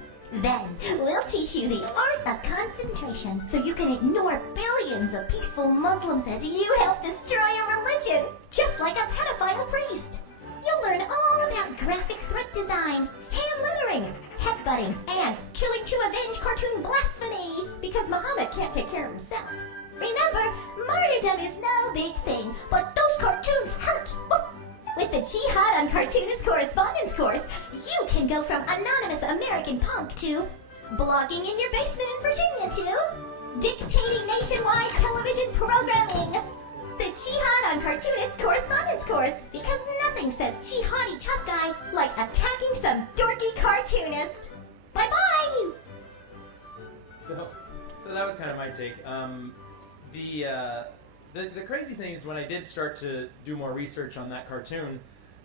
Then, we'll teach you the art of concentration so you can ignore billions of peaceful Muslims as you help destroy a religion, just like a pedophile priest. You'll learn all about graphic threat design, hand lettering, headbutting, and killing to avenge cartoon blasphemy, because Muhammad can't take care of himself. Remember, martyrdom is no big thing, but those cartoons hurt. Ooh. With the Jihad on Cartoonist Correspondence Course, you can go from anonymous American punk to blogging in your basement in Virginia to dictating nationwide television programming. The Jihad on Cartoonist Correspondence Course, because nothing says jihadi tough guy like attacking some dorky cartoonist. Bye-bye! So that was kind of my take. The crazy thing is when I did start to do more research on that cartoon,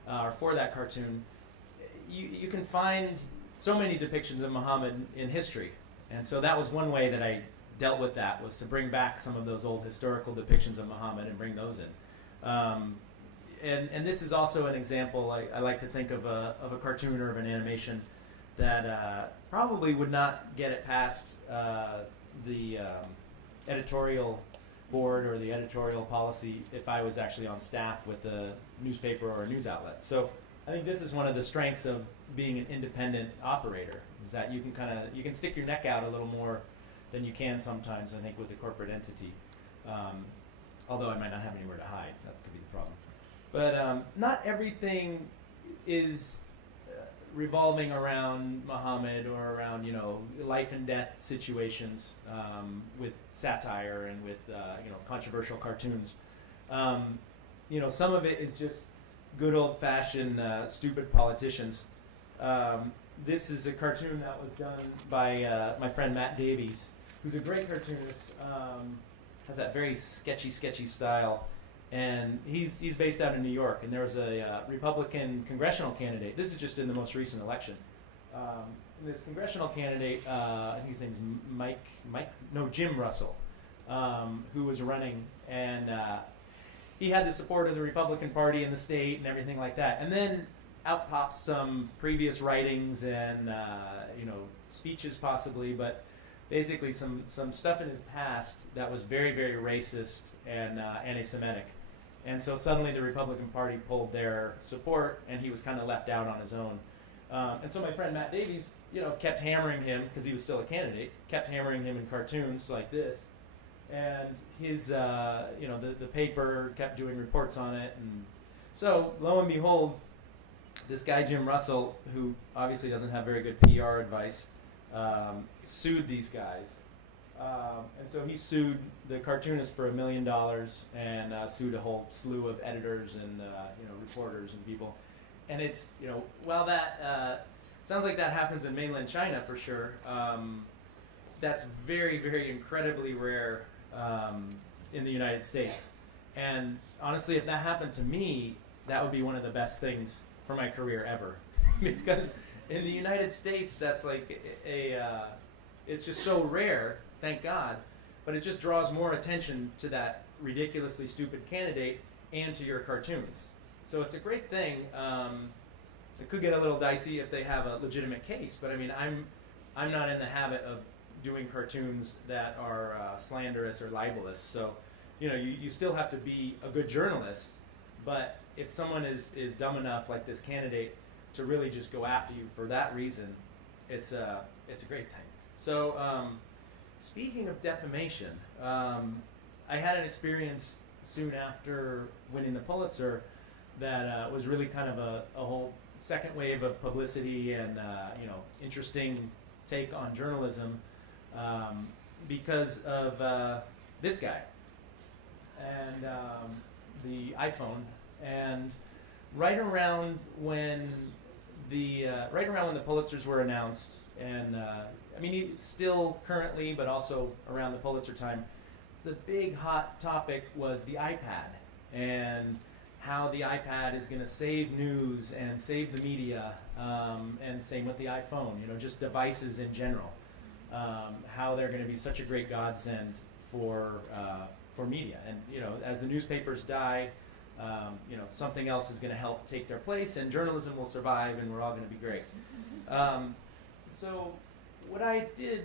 or for that cartoon, you can find so many depictions of Muhammad in history. And so that was one way that I dealt with that, was to bring back some of those old historical depictions of Muhammad and bring those in. And this is also an example, I like to think of a cartoon or of an animation that probably would not get it past the editorial board or the editorial policy if I was actually on staff with a newspaper or a news outlet. So I think this is one of the strengths of being an independent operator, is that you can stick your neck out a little more than you can sometimes, I think, with a corporate entity. Although I might not have anywhere to hide, that could be the problem. But not everything is revolving around Muhammad or around life and death situations with satire and with controversial cartoons. Some of it is just good old-fashioned stupid politicians. This is a cartoon that was done by my friend Matt Davies, who's a great cartoonist. Has that very sketchy style. And he's based out in New York, and there was a Republican congressional candidate. This is just in the most recent election. This congressional candidate, I think his name's Jim Russell, who was running, and he had the support of the Republican Party in the state and everything like that. And then out pops some previous writings and speeches possibly, but basically some stuff in his past that was very, very racist and anti-Semitic. And so suddenly the Republican Party pulled their support, and he was kind of left out on his own. And so my friend Matt Davies, kept hammering him, because he was still a candidate, kept hammering him in cartoons like this. And his, the paper kept doing reports on it. And so, lo and behold, this guy Jim Russell, who obviously doesn't have very good PR advice, sued these guys And so he sued the cartoonist for $1 million and sued a whole slew of editors and reporters and people. And it's, while that sounds like that happens in mainland China for sure, that's very, very incredibly rare in the United States. And honestly, if that happened to me, that would be one of the best things for my career ever. Because in the United States, that's like it's just so rare, thank God, but it just draws more attention to that ridiculously stupid candidate and to your cartoons. So it's a great thing. It could get a little dicey if they have a legitimate case, but I mean, I'm not in the habit of doing cartoons that are slanderous or libelous. So, you still have to be a good journalist, but if someone is dumb enough, like this candidate, to really just go after you for that reason, it's a great thing. So, speaking of defamation, I had an experience soon after winning the Pulitzer that was really kind of a whole second wave of publicity and interesting take on journalism because of this guy and the iPhone. And right around when the Pulitzers were announced, and still currently, but also around the Pulitzer time, the big hot topic was the iPad and how the iPad is going to save news and save the media, and same with the iPhone, just devices in general, how they're going to be such a great godsend for media. And as the newspapers die, something else is going to help take their place, and journalism will survive, and we're all going to be great. So what I did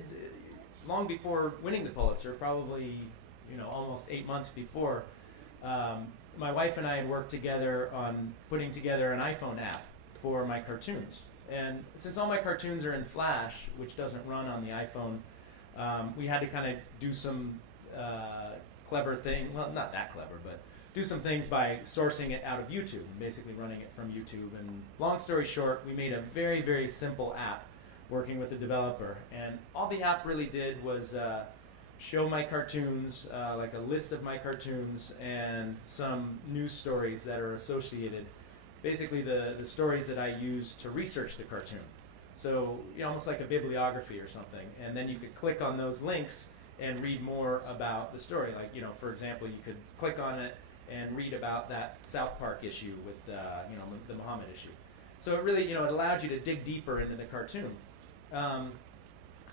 long before winning the Pulitzer, probably almost 8 months before, my wife and I had worked together on putting together an iPhone app for my cartoons. And since all my cartoons are in Flash, which doesn't run on the iPhone, we had to kind of do some clever thing, well, not that clever, but do some things by sourcing it out of YouTube, basically running it from YouTube. And long story short, we made a very, very simple app working with the developer. And all the app really did was show my cartoons, like a list of my cartoons and some news stories that are associated. Basically the stories that I use to research the cartoon. So almost like a bibliography or something. And then you could click on those links and read more about the story. Like, for example, you could click on it and read about that South Park issue with, the Muhammad issue. So it really, it allowed you to dig deeper into the cartoon.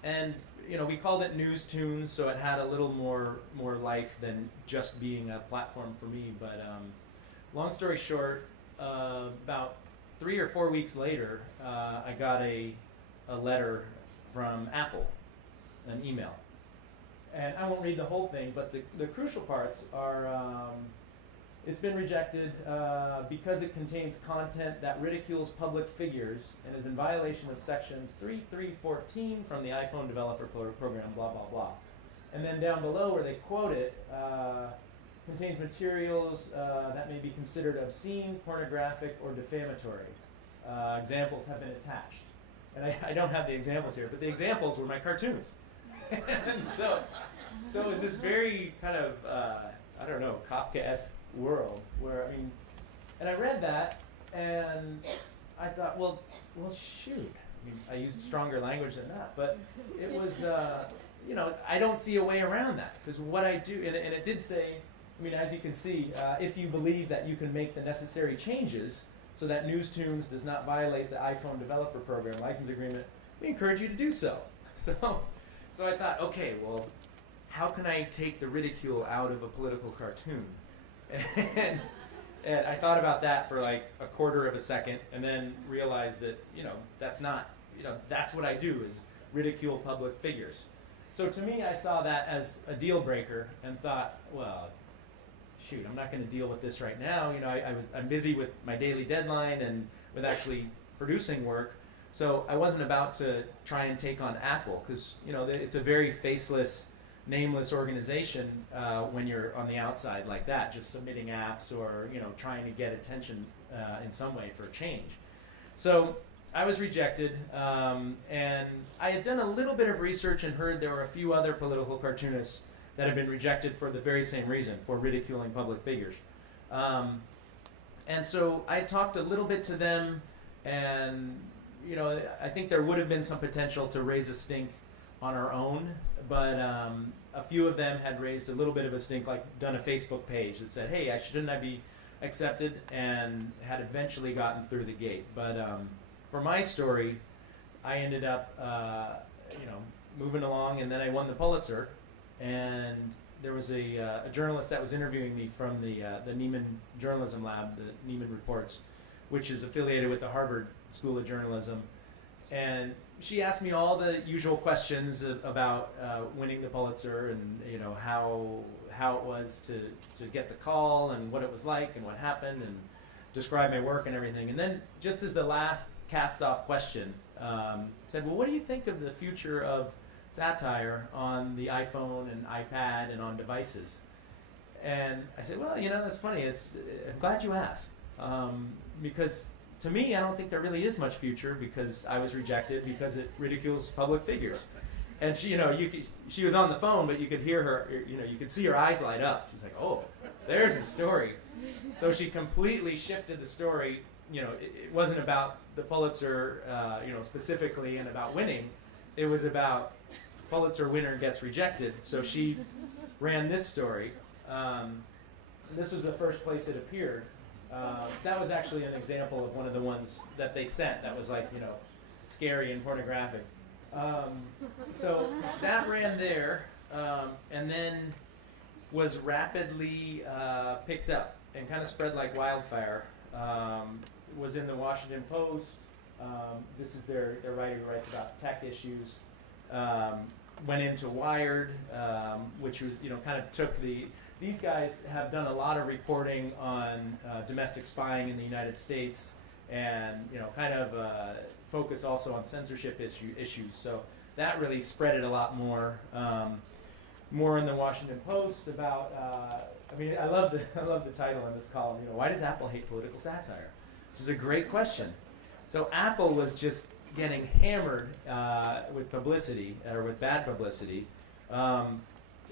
And we called it News Tunes, so it had a little more life than just being a platform for me. But long story short, about 3 or 4 weeks later, I got a letter from Apple, an email. And I won't read the whole thing, but the crucial parts are, it's been rejected because it contains content that ridicules public figures and is in violation of Section 3314 from the iPhone Developer Program, blah, blah, blah. And then down below where they quote it, contains materials that may be considered obscene, pornographic, or defamatory. Examples have been attached. And I don't have the examples here, but the examples were my cartoons. And so it was this very kind of, Kafka-esque world where, and I read that and I thought, well, shoot. I used stronger language than that, but it was, I don't see a way around that, because what I do, and it did say, as you can see, if you believe that you can make the necessary changes so that News Tunes does not violate the iPhone Developer Program license agreement, we encourage you to do so. So I thought, okay, well, how can I take the ridicule out of a political cartoon? And I thought about that for like a quarter of a second, and then realized that, that's not, that's what I do, is ridicule public figures. So to me, I saw that as a deal breaker and thought, well, shoot, I'm not going to deal with this right now. I'm busy with my daily deadline and with actually producing work. So I wasn't about to try and take on Apple, because it's a very faceless, nameless organization when you're on the outside like that, just submitting apps or trying to get attention in some way for change. So I was rejected, and I had done a little bit of research and heard there were a few other political cartoonists that had been rejected for the very same reason, for ridiculing public figures. And so I talked a little bit to them, and you know, I think there would have been some potential to raise a stink on our own, but a few of them had raised a little bit of a stink, like done a Facebook page that said, hey, shouldn't I be accepted, and had eventually gotten through the gate. But for my story, I ended up moving along, and then I won the Pulitzer, and there was a journalist that was interviewing me from the Neiman Journalism Lab, the Neiman Reports, which is affiliated with the Harvard School of Journalism, and she asked me all the usual questions about winning the Pulitzer, and you know how it was to get the call, and what it was like, and what happened, and describe my work and everything. And then, just as the last cast-off question, said, "Well, what do you think of the future of satire on the iPhone and iPad and on devices?" And I said, "Well, you know, that's funny. I'm glad you asked, because." To me, I don't think there really is much future, because I was rejected because it ridicules public figures. And she, she was on the phone, but you could hear her, you could see her eyes light up. She's like, "Oh, there's the story." So she completely shifted the story. It wasn't about the Pulitzer, specifically, and about winning. It was about Pulitzer winner gets rejected. So she ran this story. This was the first place it appeared. That was actually an example of one of the ones that they sent that was like, scary and pornographic. So that ran there, and then was rapidly picked up and kind of spread like wildfire. Was in the Washington Post. This is their writer who writes about tech issues. Went into Wired, which was, kind of took these guys have done a lot of reporting on domestic spying in the United States, and kind of focus also on censorship issues. So that really spread it a lot more. More in the Washington Post about. I love the title in this column. Why does Apple hate political satire? Which is a great question. So Apple was just getting hammered with publicity, or with bad publicity.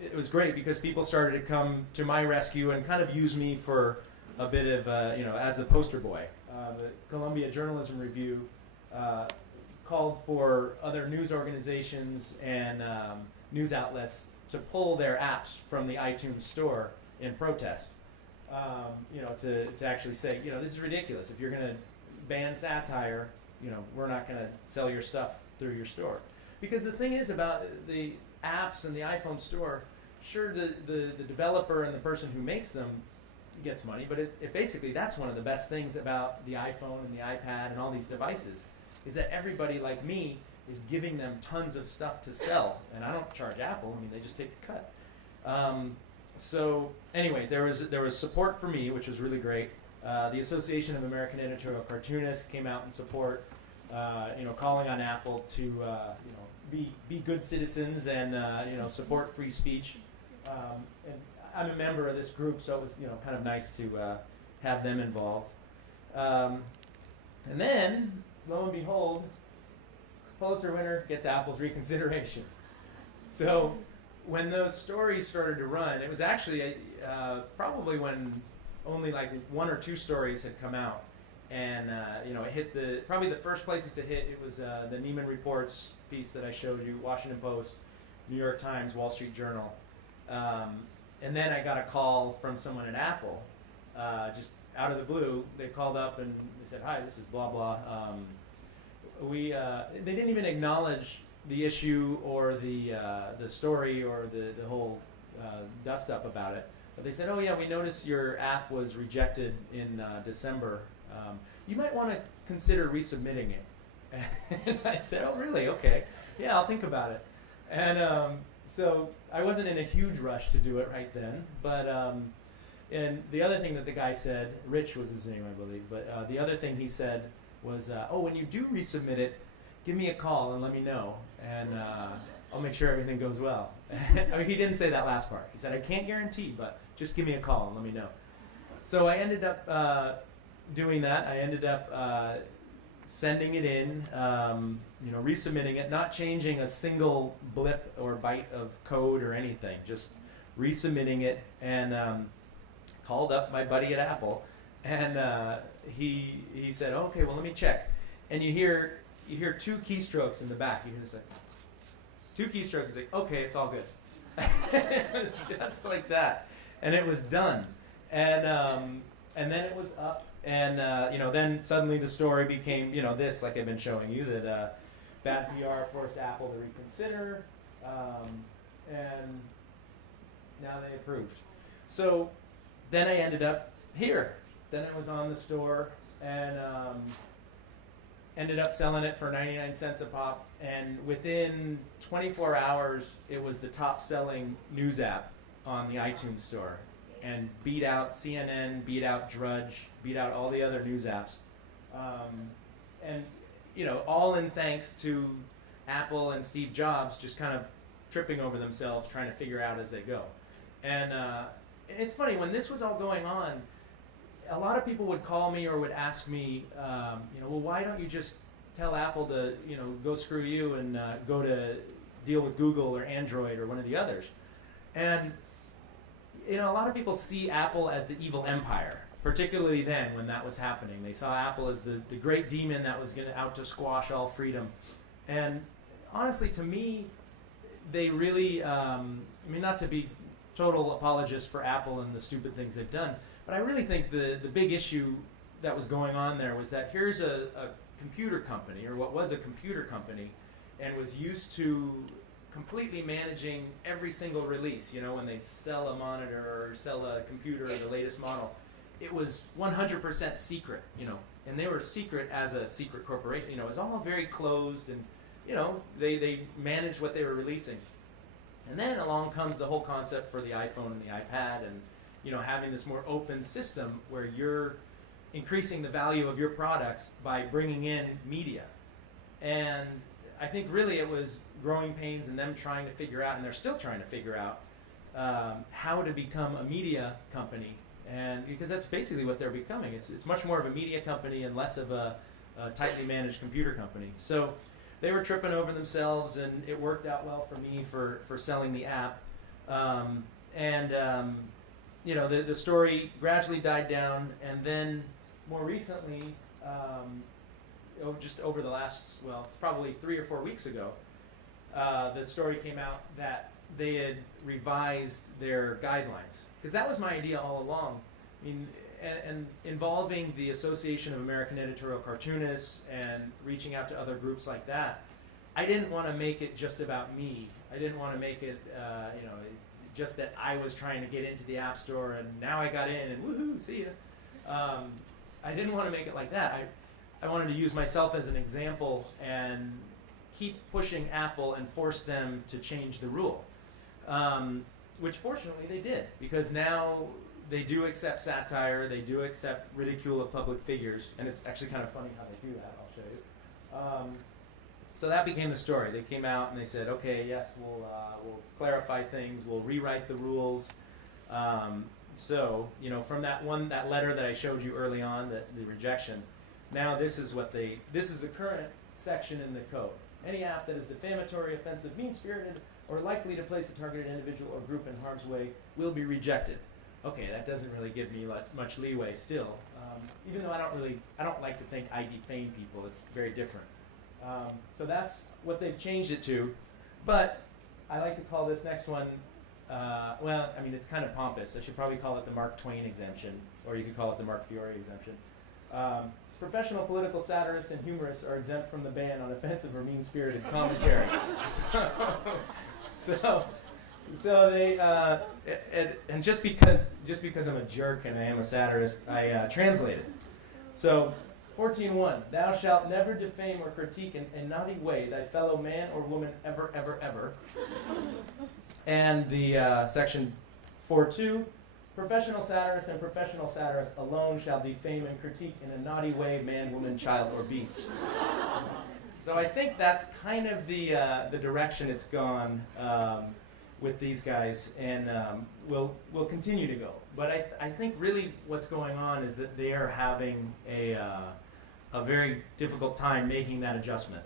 It was great because people started to come to my rescue and kind of use me for a bit of, as the poster boy. The Columbia Journalism Review called for other news organizations and news outlets to pull their apps from the iTunes store in protest. To actually say, this is ridiculous. If you're going to ban satire, we're not going to sell your stuff through your store. Because the thing is about the apps and the iPhone store, sure, the developer and the person who makes them gets money, but it basically, that's one of the best things about the iPhone and the iPad and all these devices, is that everybody like me is giving them tons of stuff to sell, and I don't charge Apple. They just take a cut. So anyway, there was support for me, which was really great. The Association of American Editorial Cartoonists came out in support, calling on Apple to be good citizens and support free speech. And I'm a member of this group, so it was kind of nice to have them involved. And then, lo and behold, Pulitzer winner gets Apple's reconsideration. So when those stories started to run, it was actually probably when only like one or two stories had come out, and it hit probably the first places to hit. It was the Neiman Reports piece that I showed you, Washington Post, New York Times, Wall Street Journal, and then I got a call from someone at Apple, just out of the blue. They called up and they said, "Hi, this is blah blah." They didn't even acknowledge the issue or the story or the whole dust up about it. But they said, "Oh yeah, we noticed your app was rejected in December. You might want to consider resubmitting it." And I said, "Oh really? Okay, yeah, I'll think about it." And so I wasn't in a huge rush to do it right then. But and the other thing that the guy said, Rich was his name, I believe. But the other thing he said was, "Oh, when you do resubmit it, give me a call and let me know, and I'll make sure everything goes well." He didn't say that last part. He said, "I can't guarantee, but just give me a call and let me know." So I ended up doing that. I ended up sending it in, resubmitting it, not changing a single blip or byte of code or anything, just resubmitting it, and called up my buddy at Apple, and he said, okay, well, let me check. And you hear 2 keystrokes in the back. You hear this like 2 keystrokes. He's like, okay, it's all good. It was just like that, and it was done. And then it was up, and then suddenly the story became this, like I've been showing you, that bad PR forced Apple to reconsider, and now they approved. So then I ended up here. Then it was on the store, and ended up selling it for 99 cents a pop, and within 24 hours it was the top selling news app on the iTunes store, and beat out CNN, beat out Drudge, beat out all the other news apps, and all in thanks to Apple and Steve Jobs just kind of tripping over themselves trying to figure out as they go. And it's funny, when this was all going on, a lot of people would call me or would ask me, well, why don't you just tell Apple to, go screw you and go to deal with Google or Android or one of the others? And, a lot of people see Apple as the evil empire, particularly then when that was happening. They saw Apple as the great demon that was out to squash all freedom. And honestly, to me, they really, not to be total apologists for Apple and the stupid things they've done, but I really think the big issue that was going on there was that here's a computer company, or what was a computer company, and was used to completely managing every single release. When they'd sell a monitor or sell a computer or the latest model, it was 100% secret, and they were secret as a secret corporation. It was all very closed, and they managed what they were releasing. And then along comes the whole concept for the iPhone and the iPad, and having this more open system where you're increasing the value of your products by bringing in media. And I think really it was growing pains and them trying to figure out, and they're still trying to figure out, how to become a media company. And because that's basically what they're becoming. It's much more of a media company and less of a tightly managed computer company. So they were tripping over themselves, and it worked out well for me for selling the app. The story gradually died down, and then more recently, just over the last, it's probably 3 or 4 weeks ago, the story came out that they had revised their guidelines. Because that was my idea all along. And involving the Association of American Editorial Cartoonists and reaching out to other groups like that, I didn't want to make it just about me. I didn't want to make it, just that I was trying to get into the App Store and now I got in and woohoo, see ya. I didn't want to make it like that. I wanted to use myself as an example and keep pushing Apple and force them to change the rule. Which fortunately they did, because now they do accept satire, they do accept ridicule of public figures, and it's actually kind of funny how they do that, I'll show you. So that became the story. They came out and they said, okay, yes, we'll clarify things, we'll rewrite the rules. From that letter that I showed you early on, the rejection, now this is the current section in the code. Any app that is defamatory, offensive, mean-spirited, or likely to place a targeted individual or group in harm's way will be rejected. Okay, that doesn't really give me much leeway still, even though I don't like to think I defame people. It's very different. So that's what they've changed it to, but I like to call this next one, it's kind of pompous. I should probably call it the Mark Twain exemption, or you could call it the Mark Fiore exemption. Professional political satirists and humorists are exempt from the ban on offensive or mean-spirited commentary. So they and just because I'm a jerk and I am a satirist, I translated. So 14:1, thou shalt never defame or critique in a naughty way thy fellow man or woman ever, ever, ever. And the section 4:2, professional satirists and professional satirists alone shall defame and critique in a naughty way man, woman, child, or beast. So I think that's kind of the direction it's gone with these guys, and will continue to go. But I think really what's going on is that they are having a a very difficult time making that adjustment.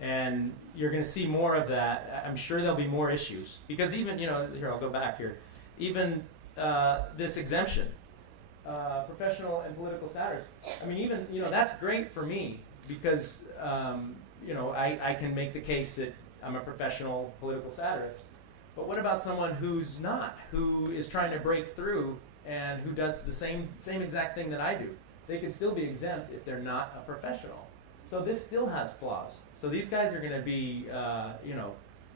And you're going to see more of that. I'm sure there'll be more issues. Because even, here, I'll go back here. Even this exemption, professional and political satirists. I mean, even, that's great for me because, I can make the case that I'm a professional political satirist. But what about someone who's not, who is trying to break through and who does the same exact thing that I do? They can still be exempt if they're not a professional. So this still has flaws. So these guys are going to be,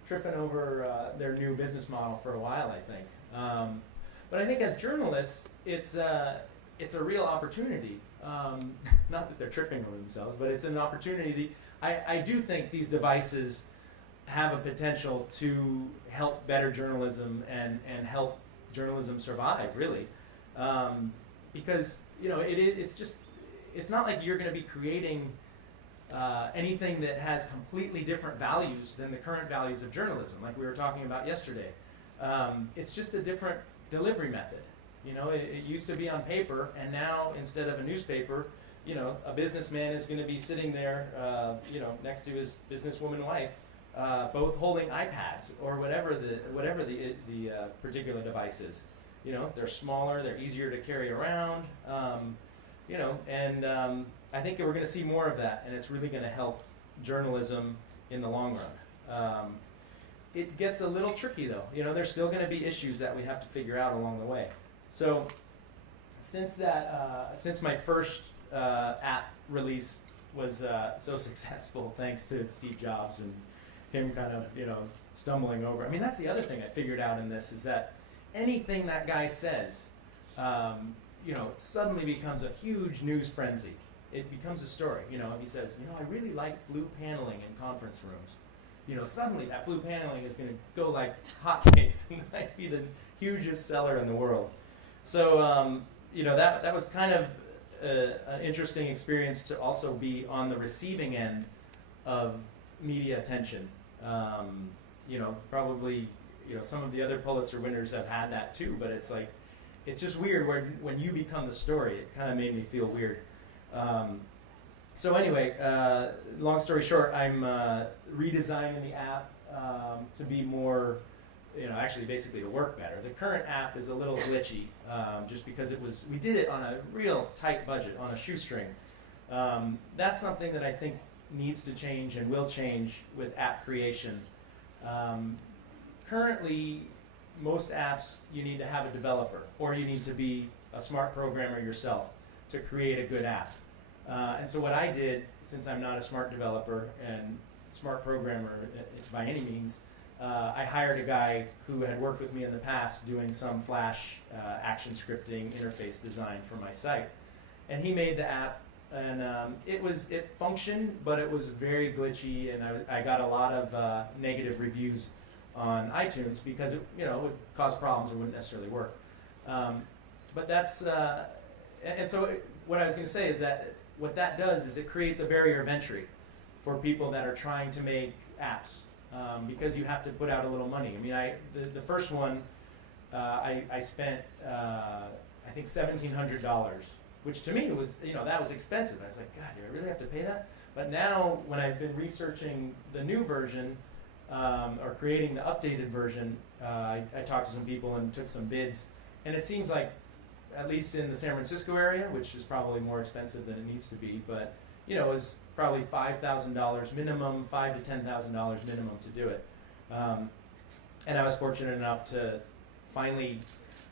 tripping over their new business model for a while, I think. But I think as journalists, it's a real opportunity. Not that they're tripping over themselves, but it's an opportunity. I do think these devices have a potential to help better journalism and help journalism survive, really. Because, it's not like you're going to be creating anything that has completely different values than the current values of journalism, like we were talking about yesterday. It's just a different delivery method. It used to be on paper, and now instead of a newspaper, a businessman is going to be sitting there, next to his businesswoman wife, both holding iPads or whatever the particular device is. They're smaller, they're easier to carry around, and I think that we're going to see more of that, and it's really going to help journalism in the long run. It gets a little tricky, though. There's still going to be issues that we have to figure out along the way. So, since my first app release was so successful, thanks to Steve Jobs and him kind of, stumbling over. I mean, that's the other thing I figured out in this is that anything that guy says, suddenly becomes a huge news frenzy. It becomes a story. If he says, I really like blue paneling in conference rooms. Suddenly that blue paneling is going to go like hotcakes. It might be the hugest seller in the world. So, that was kind of an interesting experience to also be on the receiving end of media attention. Probably, some of the other Pulitzer winners have had that too, but it's just weird when you become the story. It kind of made me feel weird. So anyway, long story short, I'm redesigning the app to be more, basically to work better. The current app is a little glitchy, just because we did it on a real tight budget, on a shoestring. That's something that I think needs to change and will change with app creation. Currently, most apps, you need to have a developer, or you need to be a smart programmer yourself to create a good app. And so what I did, since I'm not a smart developer and smart programmer by any means, I hired a guy who had worked with me in the past doing some Flash action scripting interface design for my site. And he made the app, and it functioned, but it was very glitchy, and I got a lot of negative reviews on iTunes because it would cause problems. It wouldn't necessarily work. But that's and so what I was going to say is that what that does is it creates a barrier of entry for people that are trying to make apps, because you have to put out a little money. I mean, the first one I spent I think $1,700, which to me was that was expensive. I was like, God, do I really have to pay that? But now when I've been researching the new version or creating the updated version, I talked to some people and took some bids, and it seems like, at least in the San Francisco area, which is probably more expensive than it needs to be, but is probably $5,000 minimum, $5,000 to $10,000 minimum to do it. And I was fortunate enough to finally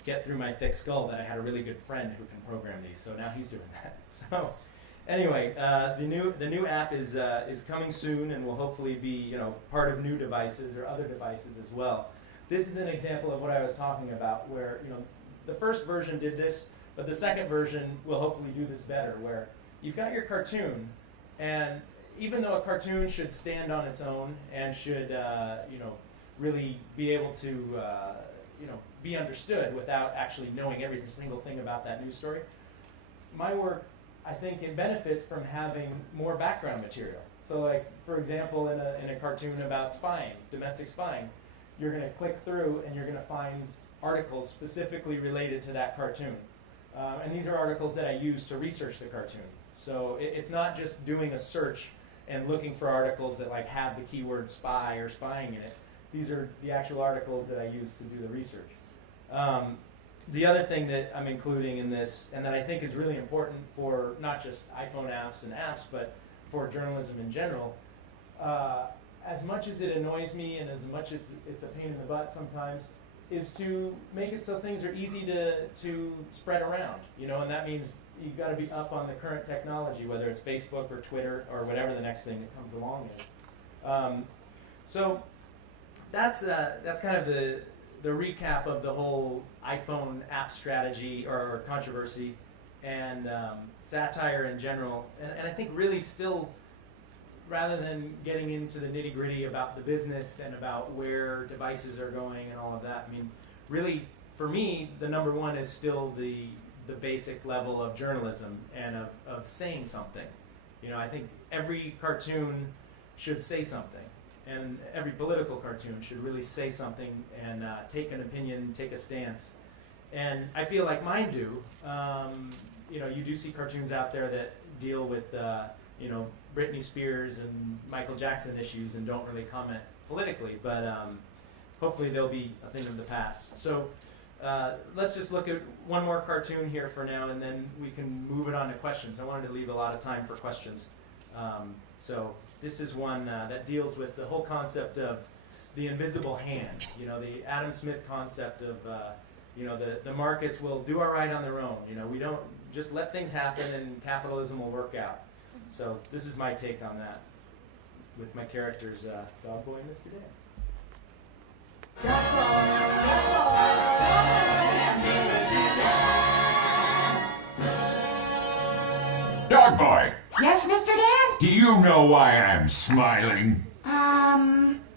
get through my thick skull that I had a really good friend who can program these. So now he's doing that. So anyway, the new app is coming soon, and will hopefully be part of new devices or other devices as well. This is an example of what I was talking about, where the first version did this, but the second version will hopefully do this better, where you've got your cartoon, and even though a cartoon should stand on its own and should really be able to be understood without actually knowing every single thing about that news story, my work, I think, it benefits from having more background material. So, like, for example, in a cartoon about spying, domestic spying, you're going to click through and you're going to find articles specifically related to that cartoon. And these are articles that I use to research the cartoon. So it's not just doing a search and looking for articles that like have the keyword spy or spying in it. These are the actual articles that I use to do the research. The other thing that I'm including in this, and that I think is really important for not just iPhone apps and apps, but for journalism in general, as much as it annoys me and as much as it's a pain in the butt sometimes, is to make it so things are easy to spread around, you know, and that means you've got to be up on the current technology, whether it's Facebook or Twitter or whatever the next thing that comes along is. So that's kind of the recap of the whole iPhone app strategy or controversy and satire in general. And I think really still, rather than getting into the nitty-gritty about the business and about where devices are going and all of that, I mean, really, for me, the number one is still the basic level of journalism and of saying something. You know, I think every cartoon should say something, and every political cartoon should really say something and take an opinion, take a stance. And I feel like mine do. You know, you do see cartoons out there that deal with, you know, Britney Spears and Michael Jackson issues and don't really comment politically, but hopefully they'll be a thing of the past. So let's just look at one more cartoon here for now, and then we can move it on to questions. I wanted to leave a lot of time for questions. So this is one that deals with the whole concept of the invisible hand. You know, the Adam Smith concept of, you know, the markets will do all right on their own. You know, we don't just let things happen and capitalism will work out. So this is my take on that with my characters, Dog Boy and Mr. Dan. Dog Boy, Yes, Mr. Dan? do you know why I'm smiling?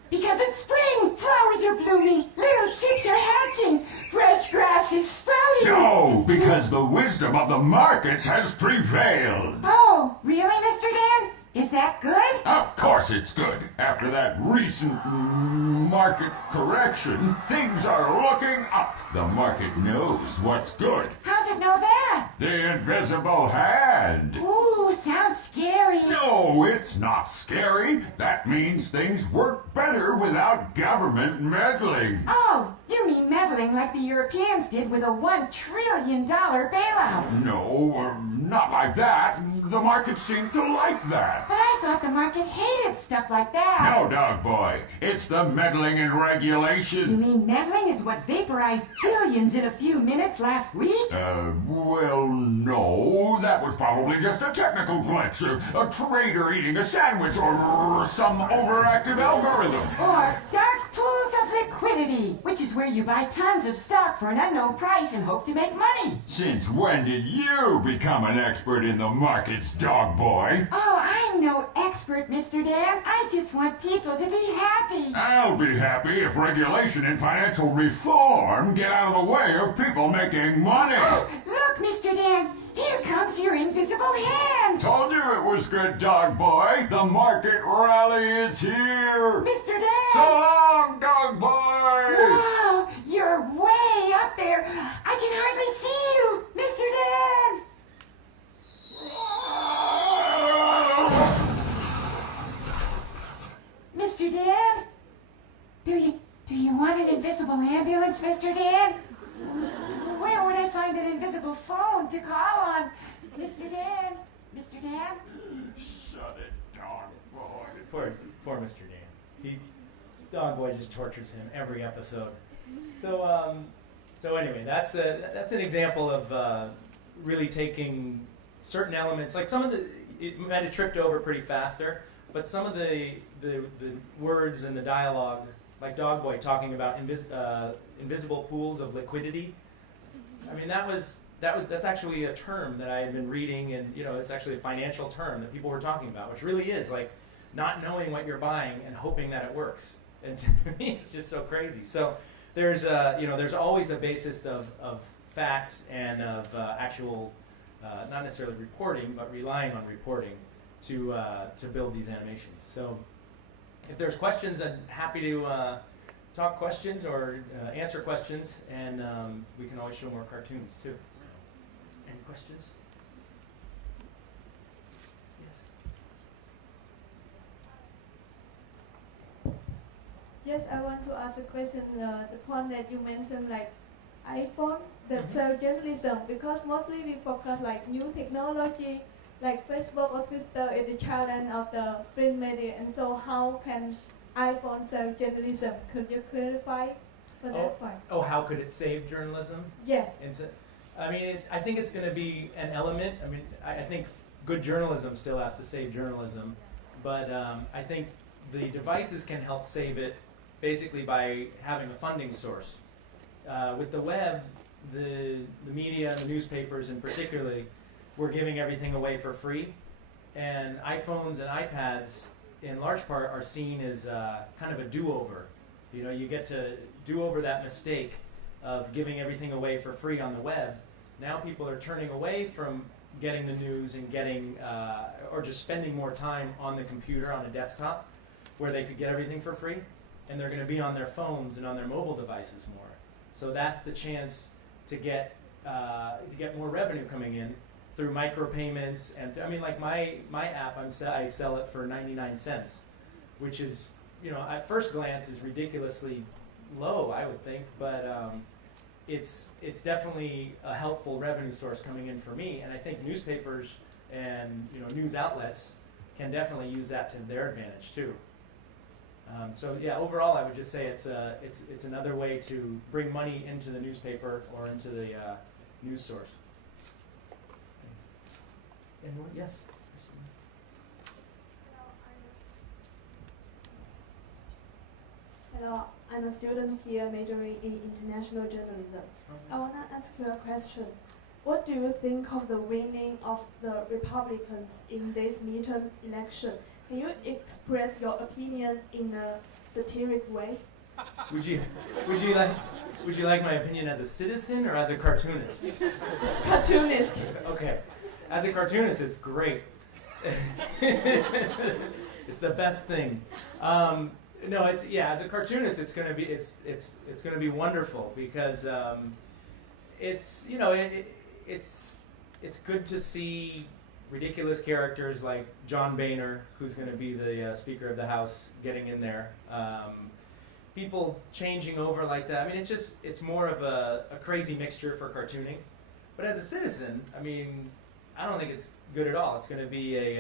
Because it's spring, flowers are blooming, little chicks are hatching, fresh grass is sprouting. No, because the wisdom of the markets has prevailed. Oh, really, Mr. Dan? Is that good? Of course it's good. After that recent market correction, things are looking up. The market knows what's good. How's it know that? The invisible hand. Ooh, sounds scary. No, it's not scary. That means things work better without government meddling. Oh, you mean meddling like the Europeans did with a $1 trillion bailout. No, not like that. The market seemed to like that. But I thought the market hated stuff like that. No, Dog Boy. It's the meddling in regulation. You mean meddling is what vaporized billions in a few minutes last week? Well, no. That was probably just a technical glitch. A trader eating a sandwich or some overactive algorithm. Or dark pools of liquidity, which is where you buy tons of stock for an unknown price and hope to make money. Since when did you become an expert in the markets, Dog Boy? Oh, I'm no expert, Mr. Dan. I just want people to be happy. I'll be happy if regulation and financial reform get out of the way of people making money. Oh, look, Mr. Dan. Here comes your invisible hand. Told you it was good, Dog Boy. The market rally is here. Mr. Dan. So long, Dog Boy. Wow, you're way up there. I can hardly see you, Mr. Dan. Mr. Dan? Do you want an invisible ambulance, Mr. Dan? Where would I find an invisible phone to call on? Mr. Dan? Mr. Dan? Shut it, Dog Boy. Poor Mr. Dan. Dog Boy just tortures him every episode. So anyway, that's an example of really taking certain elements, like some of it might have tripped over pretty fast there, but some of the words and the dialogue, like Dog Boy talking about invisible pools of liquidity. I mean, that's actually a term that I had been reading, and you know, it's actually a financial term that people were talking about, which really is like not knowing what you're buying and hoping that it works. And to me, it's just so crazy. So there's always a basis of fact and of actual, not necessarily reporting, but relying on reporting to build these animations. So if there's questions, I'm happy to talk questions or answer questions, and we can always show more cartoons too. Any questions? Yes, I want to ask a question. The point that you mentioned, like iPhone that sell journalism, because mostly we focus like new technology, like Facebook or Twitter is the challenge of the print media, and so how can iPhone sell journalism? Could you clarify for that point? Oh, how could it save journalism? Yes. I mean, I think it's going to be an element. I mean, I think good journalism still has to save journalism, but I think the devices can help save it basically by having a funding source. With the web, the media, the newspapers in particularly, we're giving everything away for free, and iPhones and iPads in large part are seen as kind of a do-over. You know, you get to do over that mistake of giving everything away for free on the web. Now people are turning away from getting the news and getting, or just spending more time on the computer, on a desktop, where they could get everything for free, and they're going to be on their phones and on their mobile devices more. So that's the chance to get more revenue coming in through micropayments. And I mean, like my app, I sell it for 99 cents, which is, you know, at first glance is ridiculously low, I would think, but it's definitely a helpful revenue source coming in for me. And I think newspapers and, you know, news outlets can definitely use that to their advantage too. So yeah, overall, I would just say it's another way to bring money into the newspaper or into the news source. Anyone? Yes. Hello, I'm a student here majoring in international journalism. I want to ask you a question. What do you think of the winning of the Republicans in this midterm election? Can you express your opinion in a satiric way? Would you like my opinion as a citizen or as a cartoonist? Cartoonist. Okay, as a cartoonist, it's great. It's the best thing. No, as a cartoonist, it's going to be wonderful because it's good to see ridiculous characters like John Boehner, who's going to be the Speaker of the House, getting in there. People changing over like that. I mean, it's more of a crazy mixture for cartooning. But as a citizen, I mean, I don't think it's good at all. It's going to be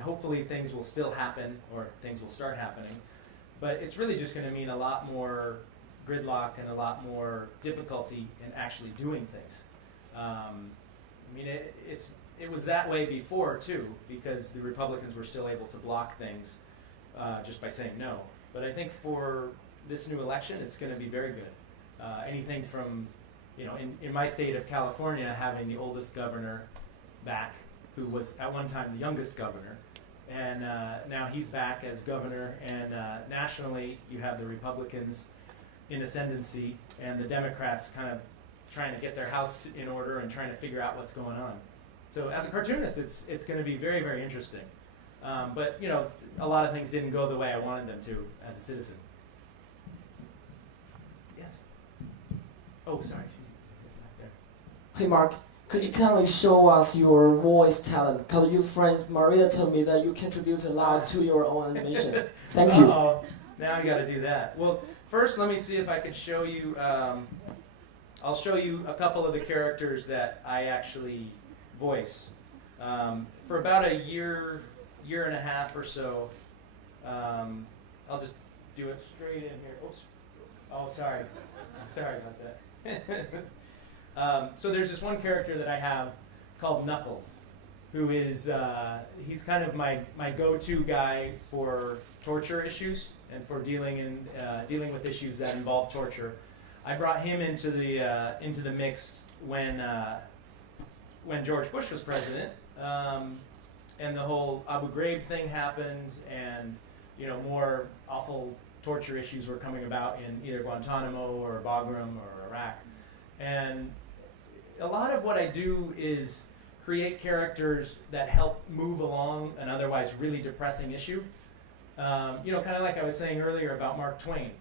hopefully things will still happen or things will start happening. But it's really just going to mean a lot more gridlock and a lot more difficulty in actually doing things. It was that way before too, because the Republicans were still able to block things just by saying no. But I think for this new election, it's going to be very good. Anything from, in my state of California, having the oldest governor back, who was at one time the youngest governor, and now he's back as governor, and nationally you have the Republicans in ascendancy and the Democrats kind of trying to get their house in order and trying to figure out what's going on. So as a cartoonist, it's going to be very, very interesting. But a lot of things didn't go the way I wanted them to as a citizen. Yes. Oh, sorry. She's back there. Hey, Mark. Could you kindly show us your voice talent? Because your friend Maria told me that you contribute a lot to your own animation. Thank you. Uh-oh. Now I got to do that. Well, first let me see if I can show you. I'll show you a couple of the characters that I actually voice. For about a year and a half or so, I'll just do it straight in here. Oops. Oh, sorry. Sorry about that. So there's this one character that I have called Knuckles, who is, he's kind of my go-to guy for torture issues and for dealing with issues that involve torture. I brought him into the mix when George Bush was president, and the whole Abu Ghraib thing happened, and more awful torture issues were coming about in either Guantanamo or Bagram or Iraq. And a lot of what I do is create characters that help move along an otherwise really depressing issue. Kind of like I was saying earlier about Mark Twain.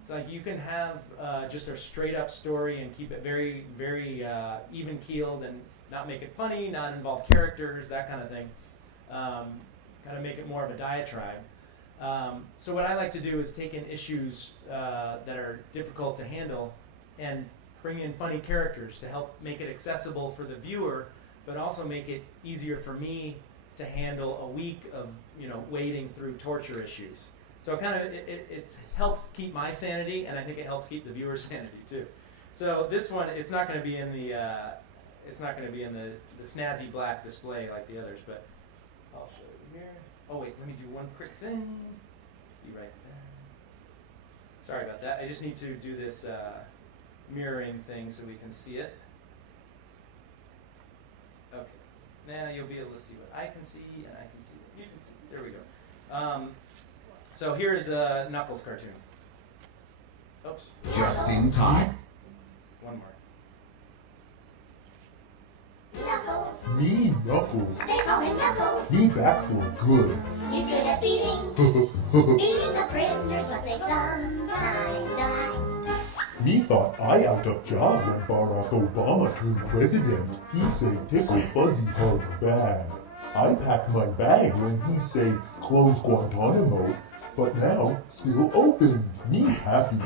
It's like you can have just a straight up story and keep it very, very even keeled and not make it funny, not involve characters, that kind of thing. Kind of make it more of a diatribe. So what I like to do is take in issues that are difficult to handle and bring in funny characters to help make it accessible for the viewer, but also make it easier for me to handle a week of wading through torture issues. So it helps keep my sanity, and I think it helps keep the viewer's sanity too. So this one, it's not going to be in the the snazzy black display like the others, but I'll show you here. Oh wait, let me do one quick thing. Be right there. Sorry about that. I just need to do this mirroring thing so we can see it. Okay. Now you'll be able to see what I can see, and I can see what you can see. There we go. So here's a Knuckles cartoon. Oops. Just in time. One more. Knuckles. Me, Knuckles. They call him Knuckles. Me back for good. He's good at beating the prisoners, but they sometimes die. Me thought I out of job when Barack Obama turned president. He say tickle fuzzy hug bad. I pack my bag when he say close Guantanamo, but now still open. Me happy.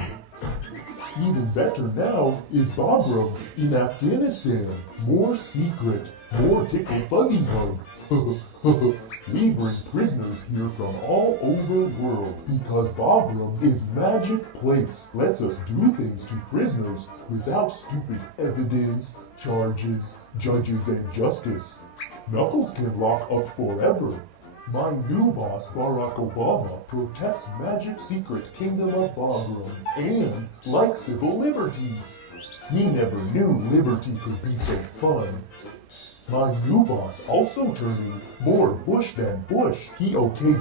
Even better now is Bagram in Afghanistan. More secret, more tickle fuzzy hug. We bring prisoners here from all over the world because Bagram is magic place. Lets us do things to prisoners without stupid evidence, charges, judges, and justice. Knuckles can lock up forever. My new boss, Barack Obama, protects magic secret kingdom of Bagram and likes civil liberties. He never knew liberty could be so fun. My new boss also turning more Bush than Bush. He okayed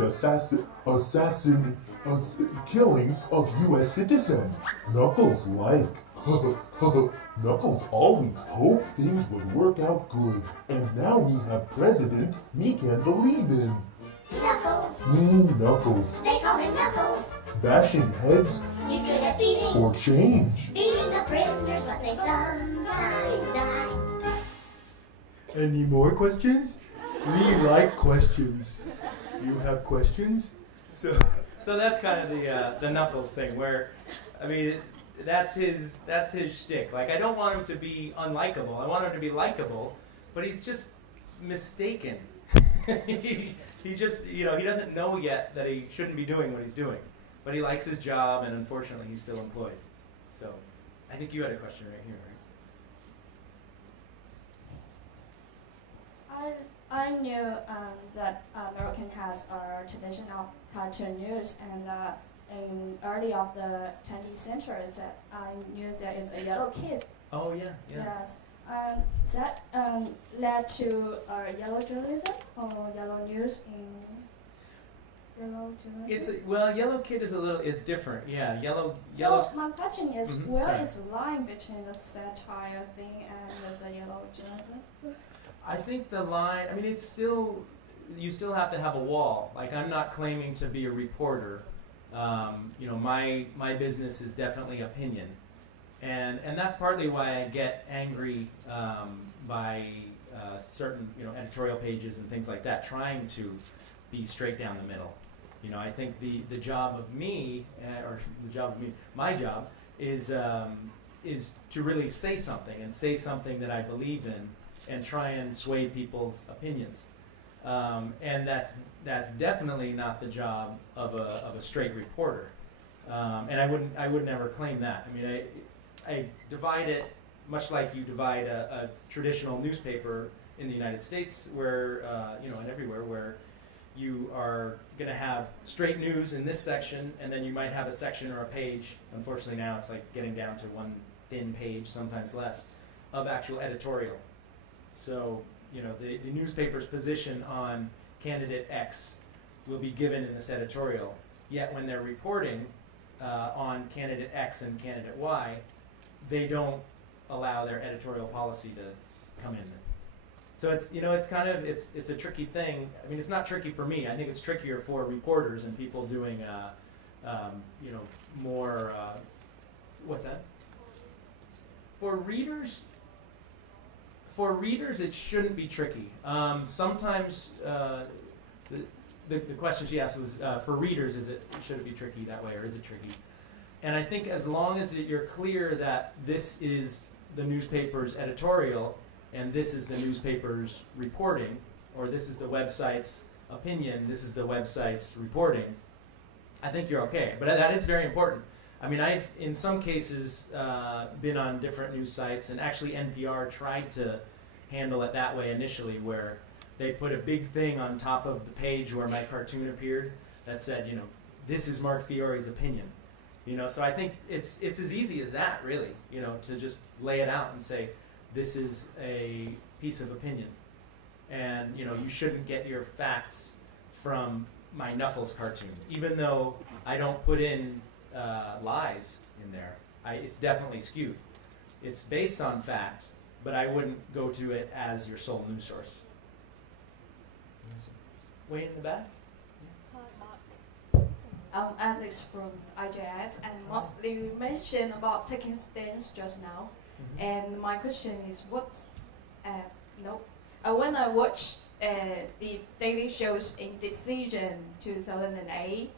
killing of U.S. citizen. Knuckles like. Knuckles always hoped things would work out good. And now we have president me can't believe in. Knuckles. Me Knuckles. They call him Knuckles. Bashing heads. He's good at beating For change. Beating the prisoners, but they sometimes die. Any more questions? We like questions. You have questions? So that's kind of the Knuckles thing, where, I mean, that's his shtick. Like, I don't want him to be unlikable. I want him to be likable, but he's just mistaken. he just, he doesn't know yet that he shouldn't be doing what he's doing, but he likes his job, and unfortunately, he's still employed. So, I think you had a question right here, right? I knew that American has a tradition of cartoon news, and in early of the 20th century, that I knew there is a yellow kid. Oh yeah. Yes, that led to yellow journalism or yellow news in yellow journalism. Yellow kid is different. Yeah, yellow. So my question is, where sorry. is the line between the satire thing and the yellow journalism? I think the line, I mean, you still have to have a wall. Like, I'm not claiming to be a reporter. My business is definitely opinion. And that's partly why I get angry by certain, editorial pages and things like that, trying to be straight down the middle. I think the job of me, my job is to really say something, and say something that I believe in, and try and sway people's opinions, and that's definitely not the job of a straight reporter, and I would never claim that. I mean, I divide it much like you divide a traditional newspaper in the United States, where and everywhere, where you are going to have straight news in this section, and then you might have a section or a page. Unfortunately, now it's like getting down to one thin page, sometimes less, of actual editorial. So, the newspaper's position on candidate X will be given in this editorial, yet when they're reporting on candidate X and candidate Y, they don't allow their editorial policy to come in. So it's it's a tricky thing. I mean, it's not tricky for me. I think it's trickier for reporters and people doing more what's that? For readers, it shouldn't be tricky. Sometimes the question she asked was for readers: should it be tricky that way, or is it tricky? And I think as long as you're clear that this is the newspaper's editorial and this is the newspaper's reporting, or this is the website's opinion, this is the website's reporting, I think you're okay. But that is very important. I mean, I've, in some cases, been on different news sites, and actually NPR tried to handle it that way initially, where they put a big thing on top of the page where my cartoon appeared that said, this is Mark Fiore's opinion. So I think it's as easy as that, really, to just lay it out and say, this is a piece of opinion. And, you shouldn't get your facts from my Knuckles cartoon, even though I don't put in lies in there. It's definitely skewed. It's based on fact, but I wouldn't go to it as your sole news source. Way in the back? I'm Alex from IJS, and what you mentioned about taking stands just now, and my question is, when I watched the daily shows in this season 2008,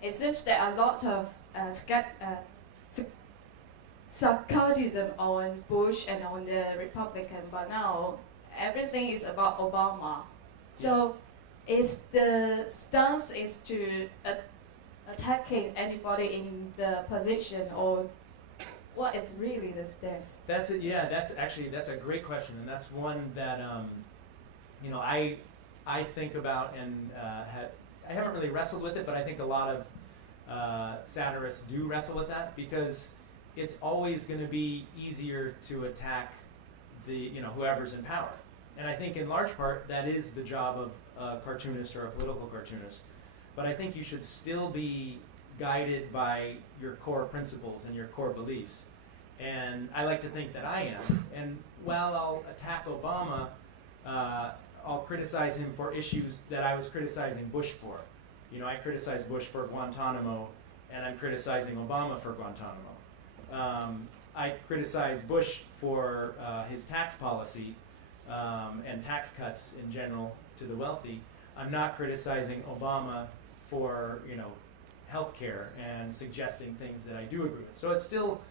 it seems that a lot of sarcasm on Bush and on the Republican, but now everything is about Obama. So is the stance is to attacking anybody in the position, or what is really the stance? That's it. Yeah, that's a great question, and that's one that I think about, and I haven't really wrestled with it, but I think a lot of satirists do wrestle with that, because it's always going to be easier to attack the whoever's in power, and I think in large part that is the job of a cartoonist or a political cartoonist. But I think you should still be guided by your core principles and your core beliefs. And I like to think that I am. And while I'll attack Obama, I'll criticize him for issues that I was criticizing Bush for. I criticize Bush for Guantanamo, and I'm criticizing Obama for Guantanamo. I criticize Bush for his tax policy and tax cuts in general to the wealthy. I'm not criticizing Obama for health care and suggesting things that I do agree with. So it's still,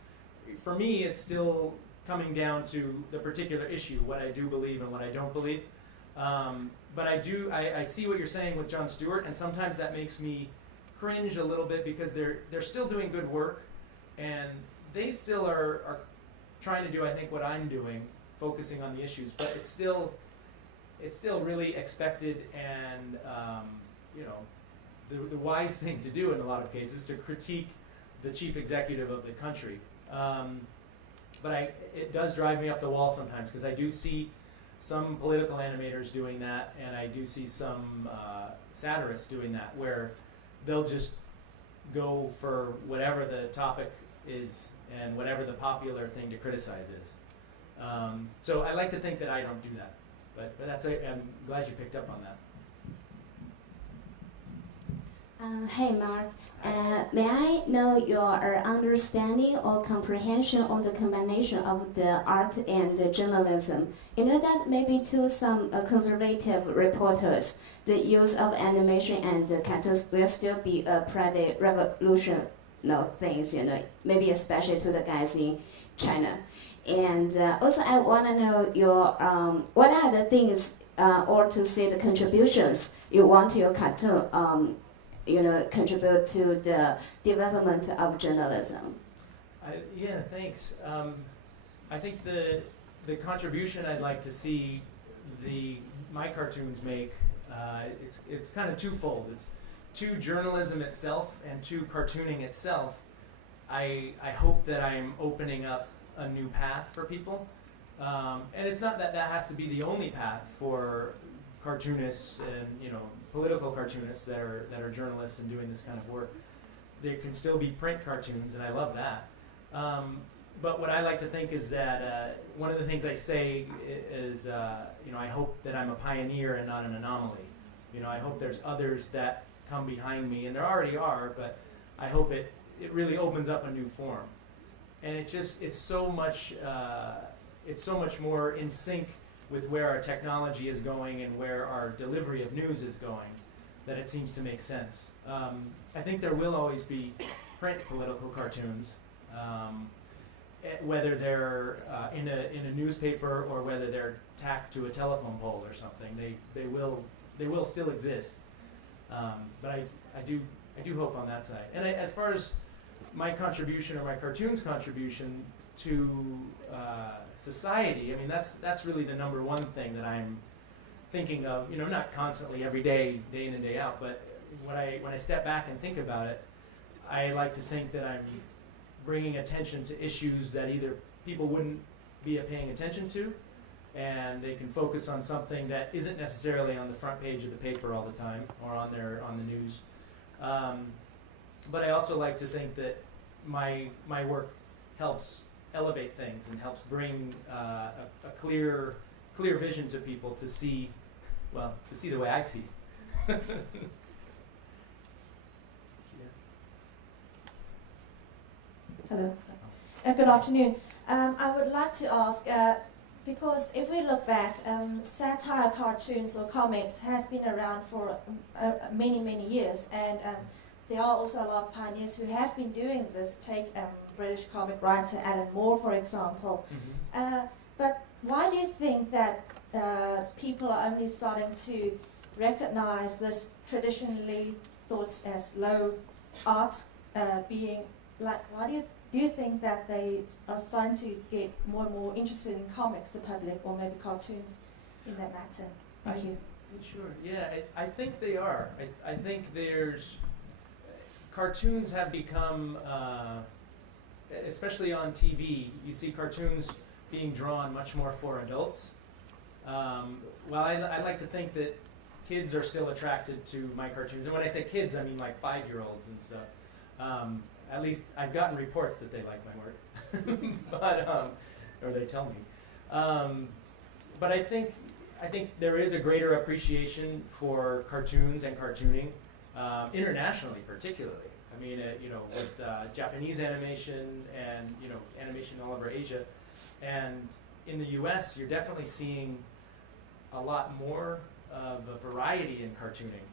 for me, it's still coming down to the particular issue, what I do believe and what I don't believe. But I see what you're saying with Jon Stewart, and sometimes that makes me cringe a little bit, because they're still doing good work, and they still are trying to do, I think, what I'm doing, focusing on the issues. But it's still really expected, and the wise thing to do in a lot of cases, to critique the chief executive of the country. But it does drive me up the wall sometimes, because I do see some political animators doing that, and I do see some satirists doing that, where they'll just go for whatever the topic is and whatever the popular thing to criticize is. So I like to think that I don't do that. But I'm glad you picked up on that. Hey Mark, may I know your understanding or comprehension on the combination of the art and the journalism? You know that maybe to some conservative reporters, the use of animation and cartoons will still be a pretty revolutionary things, maybe especially to the guys in China. And also I want to know your, what are the things, or to say the contributions you want your cartoon contribute to the development of journalism? Yeah, thanks. I think the contribution I'd like to see my cartoons make, it's kind of twofold. It's to journalism itself and to cartooning itself. I hope that I'm opening up a new path for people. And it's not that has to be the only path for cartoonists and political cartoonists that are journalists and doing this kind of work. There can still be print cartoons, and I love that. But what I like to think is that one of the things I say is, I hope that I'm a pioneer and not an anomaly. I hope there's others that come behind me, and there already are, but I hope it really opens up a new form. And it's so much more in sync with where our technology is going and where our delivery of news is going, that it seems to make sense. I think there will always be print political cartoons, whether they're in a newspaper or whether they're tacked to a telephone pole or something. They will still exist. But I do hope on that side. And as far as my contribution or my cartoon's contribution to society, I mean that's really the number one thing that I'm thinking of. You know, not constantly every day, day in and day out, but when I step back and think about it, I like to think that I'm bringing attention to issues that either people wouldn't be paying attention to, and they can focus on something that isn't necessarily on the front page of the paper all the time or on the news. But I also like to think that my work helps elevate things and helps bring a clear vision to people to see the way I see. Hello. Good afternoon. I would like to ask, because if we look back, satire cartoons or comics has been around for many, many years, and there are also a lot of pioneers who have been doing this. Take British comic writer Alan Moore, for example. But why do you think that people are only starting to recognize this traditionally thought as low art being like? Why do you think that they are starting to get more and more interested in comics, the public, or maybe cartoons in that matter? Thank you. Sure. Yeah, I think they are. I think cartoons have become, especially on TV, you see cartoons being drawn much more for adults. Well, I like to think that kids are still attracted to my cartoons. And when I say kids, I mean like 5-year-olds and stuff. At least I've gotten reports that they like my work, but or they tell me. But I think there is a greater appreciation for cartoons and cartooning, internationally particularly. I mean, with Japanese animation and animation all over Asia, and in the U.S., you're definitely seeing a lot more of a variety in cartooning.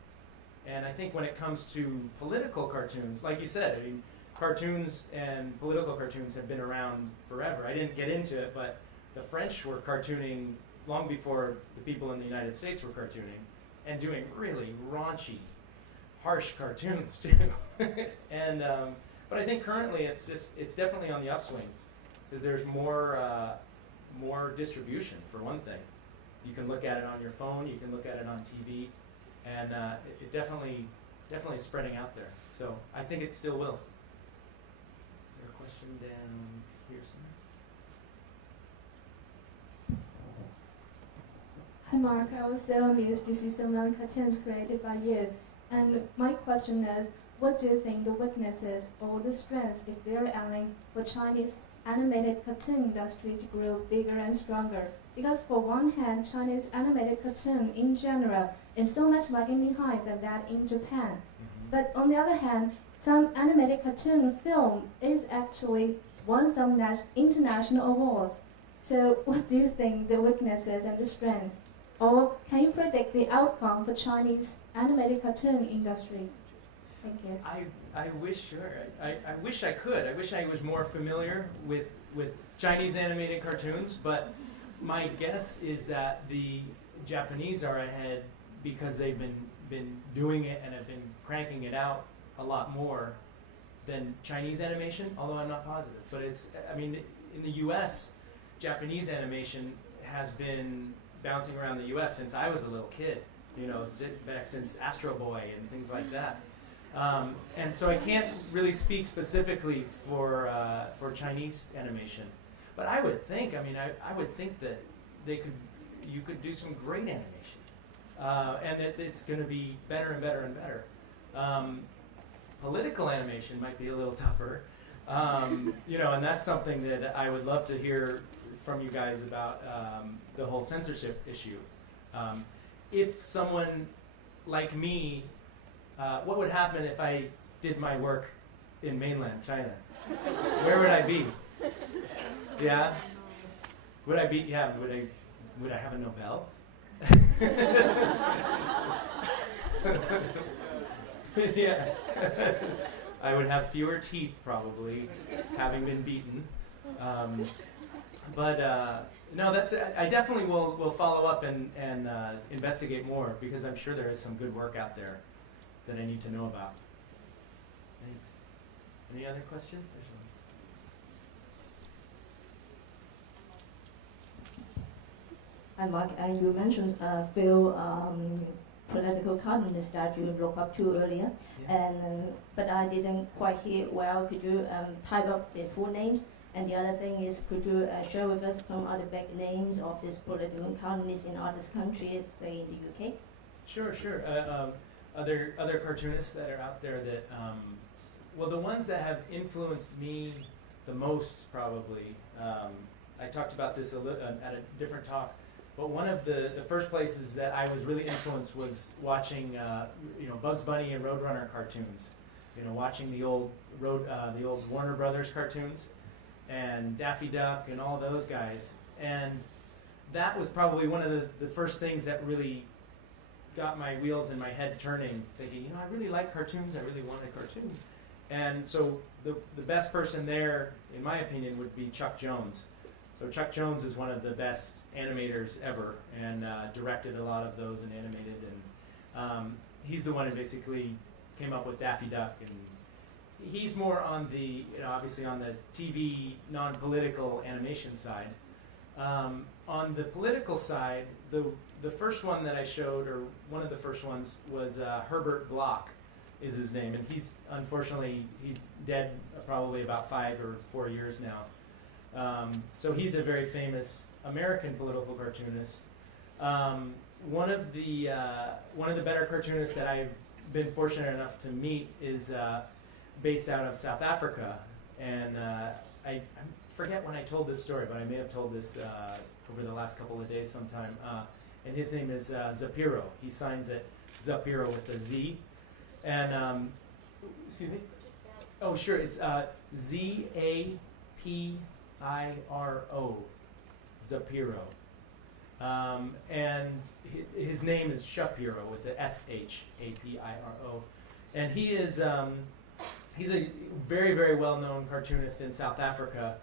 And I think when it comes to political cartoons, like you said, I mean, cartoons and political cartoons have been around forever. I didn't get into it, but the French were cartooning long before the people in the United States were cartooning, and doing really raunchy, harsh cartoons too. And but I think currently it's definitely on the upswing, because there's more distribution for one thing. You can look at it on your phone, you can look at it on TV, and it definitely is spreading out there. So I think it still will. Is there a question down here somewhere? Hi Mark, I was so amused to see so many cartoons created by you. And my question is, what do you think the weaknesses or the strengths, if there are any, for Chinese animated cartoon industry to grow bigger and stronger? Because for one hand, Chinese animated cartoon in general is so much lagging behind than that in Japan. But on the other hand, some animated cartoon film is actually won some international awards. So what do you think the weaknesses and the strengths? Or can you predict the outcome for Chinese animated cartoon industry? Thank you. I wish, sure. I wish I could. I wish I was more familiar with Chinese animated cartoons, but my guess is that the Japanese are ahead because they've been doing it and have been cranking it out a lot more than Chinese animation, although I'm not positive. But I mean, in the US, Japanese animation has been bouncing around the US since I was a little kid, back since Astro Boy and things like that. And so I can't really speak specifically for Chinese animation, but I would think, I would think that you could do some great animation, and that it's going to be better and better and better. Political animation might be a little tougher, and that's something that I would love to hear from you guys about, the whole censorship issue. If someone like me, what would happen if I did my work in mainland China? Where would I be? Yeah? Would I be, would I have a Nobel? Yeah. I would have fewer teeth probably, having been beaten. No, that's. I definitely will follow up and investigate more, because I'm sure there is some good work out there that I need to know about. Thanks. Any other questions? And Mark, you mentioned a few political cartoonists that you look up to earlier, but I didn't quite hear well. Could you type up the full names? And the other thing is, could you share with us some other big names of these political cartoonists in other countries, say in the UK? Sure. Other cartoonists that are out there that, well, the ones that have influenced me the most probably. I talked about this at a different talk. But one of the first places that I was really influenced was watching, Bugs Bunny and Roadrunner cartoons. Watching the old Warner Brothers cartoons, and Daffy Duck and all those guys. And that was probably one of the first things that really got my wheels in my head turning, thinking, I really like cartoons. I really want a cartoon. And so the best person there, in my opinion, would be Chuck Jones. So Chuck Jones is one of the best animators ever, and directed a lot of those and animated. And he's the one who basically came up with Daffy Duck. And he's more on the, obviously on the TV non-political animation side. On the political side, the first one that I showed, or one of the first ones, was Herbert Bloch is his name. And he's dead probably about 5 or 4 years now. So he's a very famous American political cartoonist. One of the better cartoonists that I've been fortunate enough to meet is based out of South Africa, and I forget when I told this story, but I may have told this over the last couple of days sometime. And his name is Zapiro. He signs it Zapiro with a Z, and excuse me. Oh, sure. It's ZAPIRO, Zapiro. And his name is Shapiro with the SHAPIRO. And he is he's a very, very well-known cartoonist in South Africa,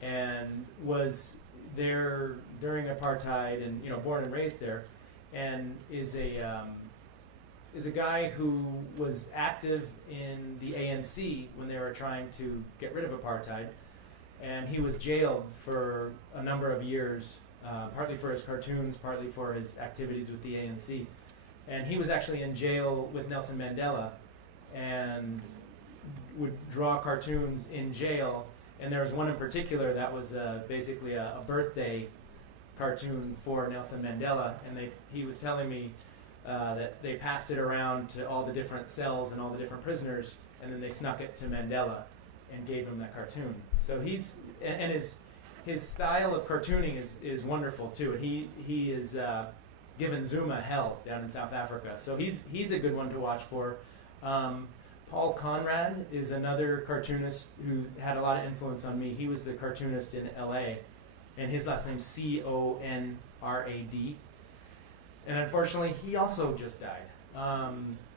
and was there during apartheid, and born and raised there, and is a guy who was active in the ANC when they were trying to get rid of apartheid. And he was jailed for a number of years, partly for his cartoons, partly for his activities with the ANC. And he was actually in jail with Nelson Mandela, and would draw cartoons in jail. And there was one in particular that was basically a birthday cartoon for Nelson Mandela. And he was telling me that they passed it around to all the different cells and all the different prisoners, and then they snuck it to Mandela and gave him that cartoon. So his style of cartooning is wonderful too. And he is given Zuma hell down in South Africa. So he's a good one to watch for. Paul Conrad is another cartoonist who had a lot of influence on me. He was the cartoonist in LA, and his last name's Conrad. And unfortunately, he also just died.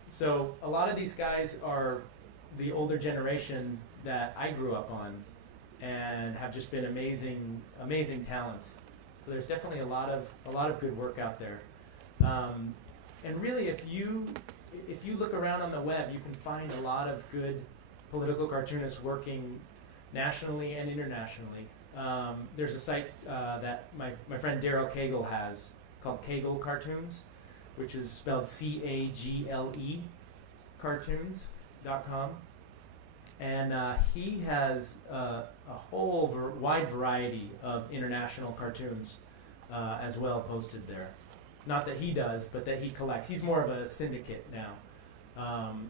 So a lot of these guys are the older generation that I grew up on, and have just been amazing talents. So there's definitely a lot of good work out there. And really, if you look around on the web, you can find a lot of good political cartoonists working nationally and internationally. There's a site that my friend Daryl Cagle has called Cagle Cartoons, which is spelled CAGLE, cartoons.com. And he has a whole wide variety of international cartoons as well posted there. Not that he does, but that he collects. He's more of a syndicate now.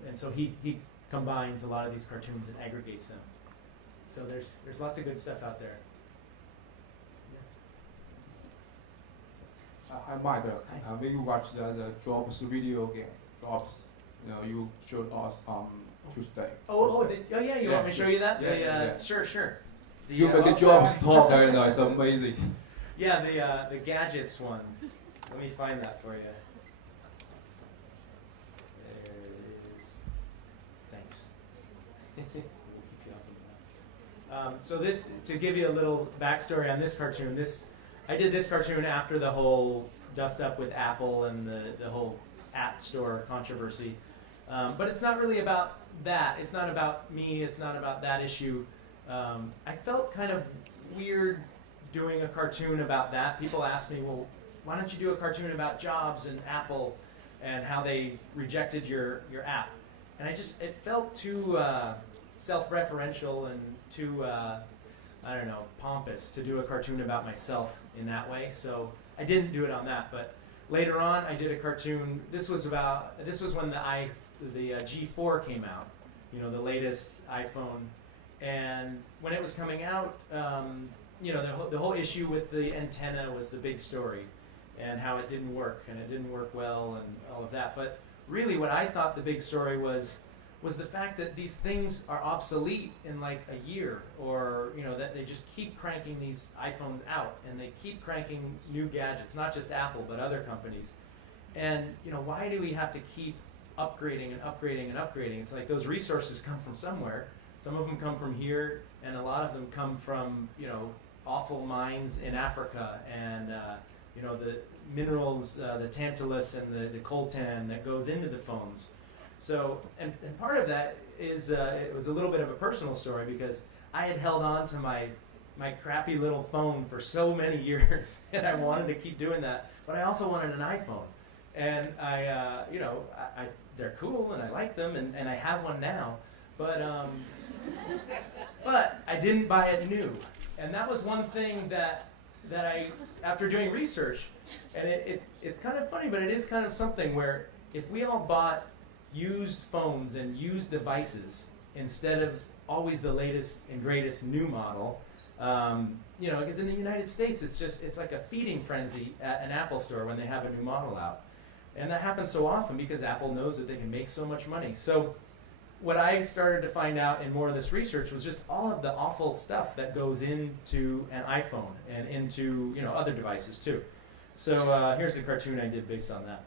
And so he combines a lot of these cartoons and aggregates them. So there's lots of good stuff out there. Hi, Mike. We watched the Jobs video game. Jobs, you showed us Tuesday. Yeah, you want me to show you that? Yeah. Sure. You make the Jobs talk, and it's amazing. Yeah, the gadgets one. Let me find that for you. So this, to give you a little backstory on this cartoon, I did this cartoon after the whole dust up with Apple and the whole App Store controversy. But it's not really about that. It's not about me. It's not about that issue. I felt kind of weird doing a cartoon about that. People ask me, well, why don't you do a cartoon about Jobs and Apple and how they rejected your app? And it felt too self-referential and too, I don't know, pompous to do a cartoon about myself in that way. So I didn't do it on that. But later on, I did a cartoon. This was when the G4 came out, the latest iPhone. And when it was coming out, the whole issue with the antenna was the big story, and how it didn't work, and it didn't work well, and all of that. But really, what I thought the big story was the fact that these things are obsolete in like a year, or that they just keep cranking these iPhones out, and they keep cranking new gadgets, not just Apple but other companies. And why do we have to keep upgrading and upgrading and upgrading? It's like those resources come from somewhere. Some of them come from here, and a lot of them come from awful mines in Africa, and the minerals, the tantalus and the coltan that goes into the phones. So, and part of that is it was a little bit of a personal story, because I had held on to my crappy little phone for so many years, and I wanted to keep doing that, but I also wanted an iPhone, and they're cool and I like them, and I have one now, but I didn't buy it new, and that was one thing that I, after doing research, and it's kind of funny, but it is kind of something where if we all bought used phones and used devices instead of always the latest and greatest new model, because in the United States it's like a feeding frenzy at an Apple store when they have a new model out, and that happens so often because Apple knows that they can make so much money. So what I started to find out in more of this research was just all of the awful stuff that goes into an iPhone and into other devices too. So here's the cartoon I did based on that.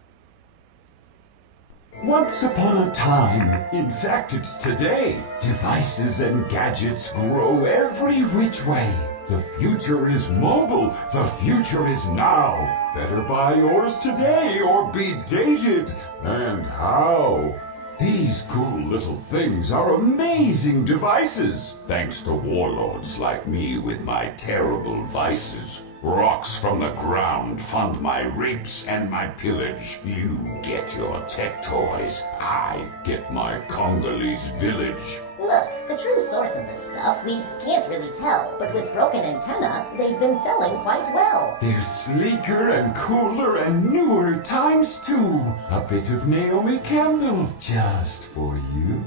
Once upon a time, in fact it's today, devices and gadgets grow every which way. The future is mobile, the future is now. Better buy yours today or be dated. And how? These cool little things are amazing devices, thanks to warlords like me with my terrible vices. Rocks from the ground fund my rapes and my pillage. You get your tech toys, I get my Congolese village. Look, the true source of this stuff we can't really tell, but with broken antenna, they've been selling quite well. They're sleeker and cooler and newer times two. A bit of Naomi Campbell just for you.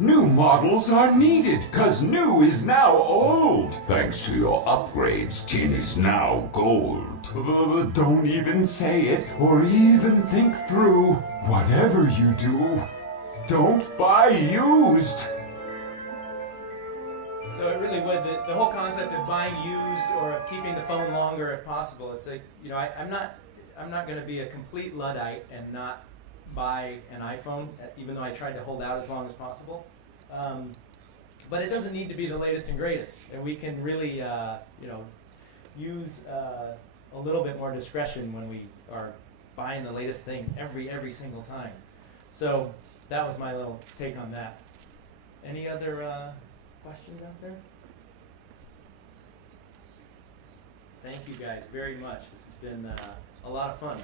New models are needed, 'cause new is now old. Thanks to your upgrades, tin is now gold. Don't even say it, or even think through. Whatever you do, don't buy used. So it really would, the whole concept of buying used or of keeping the phone longer if possible, it's like, I'm not going to be a complete Luddite and not buy an iPhone, even though I tried to hold out as long as possible. But it doesn't need to be the latest and greatest, and we can really, use a little bit more discretion when we are buying the latest thing every single time. So that was my little take on that. Any other questions out there? Thank you guys very much. This has been a lot of fun.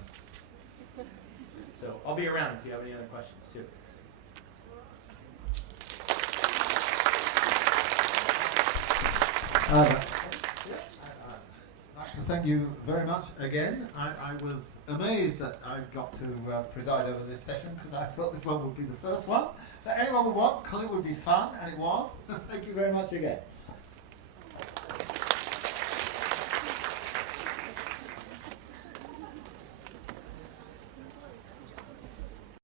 So I'll be around if you have any other questions too. I'd like to thank you very much again. I was amazed that I got to preside over this session, because I thought this one would be the first one that anyone would want, because it would be fun, and it was. Thank you very much again.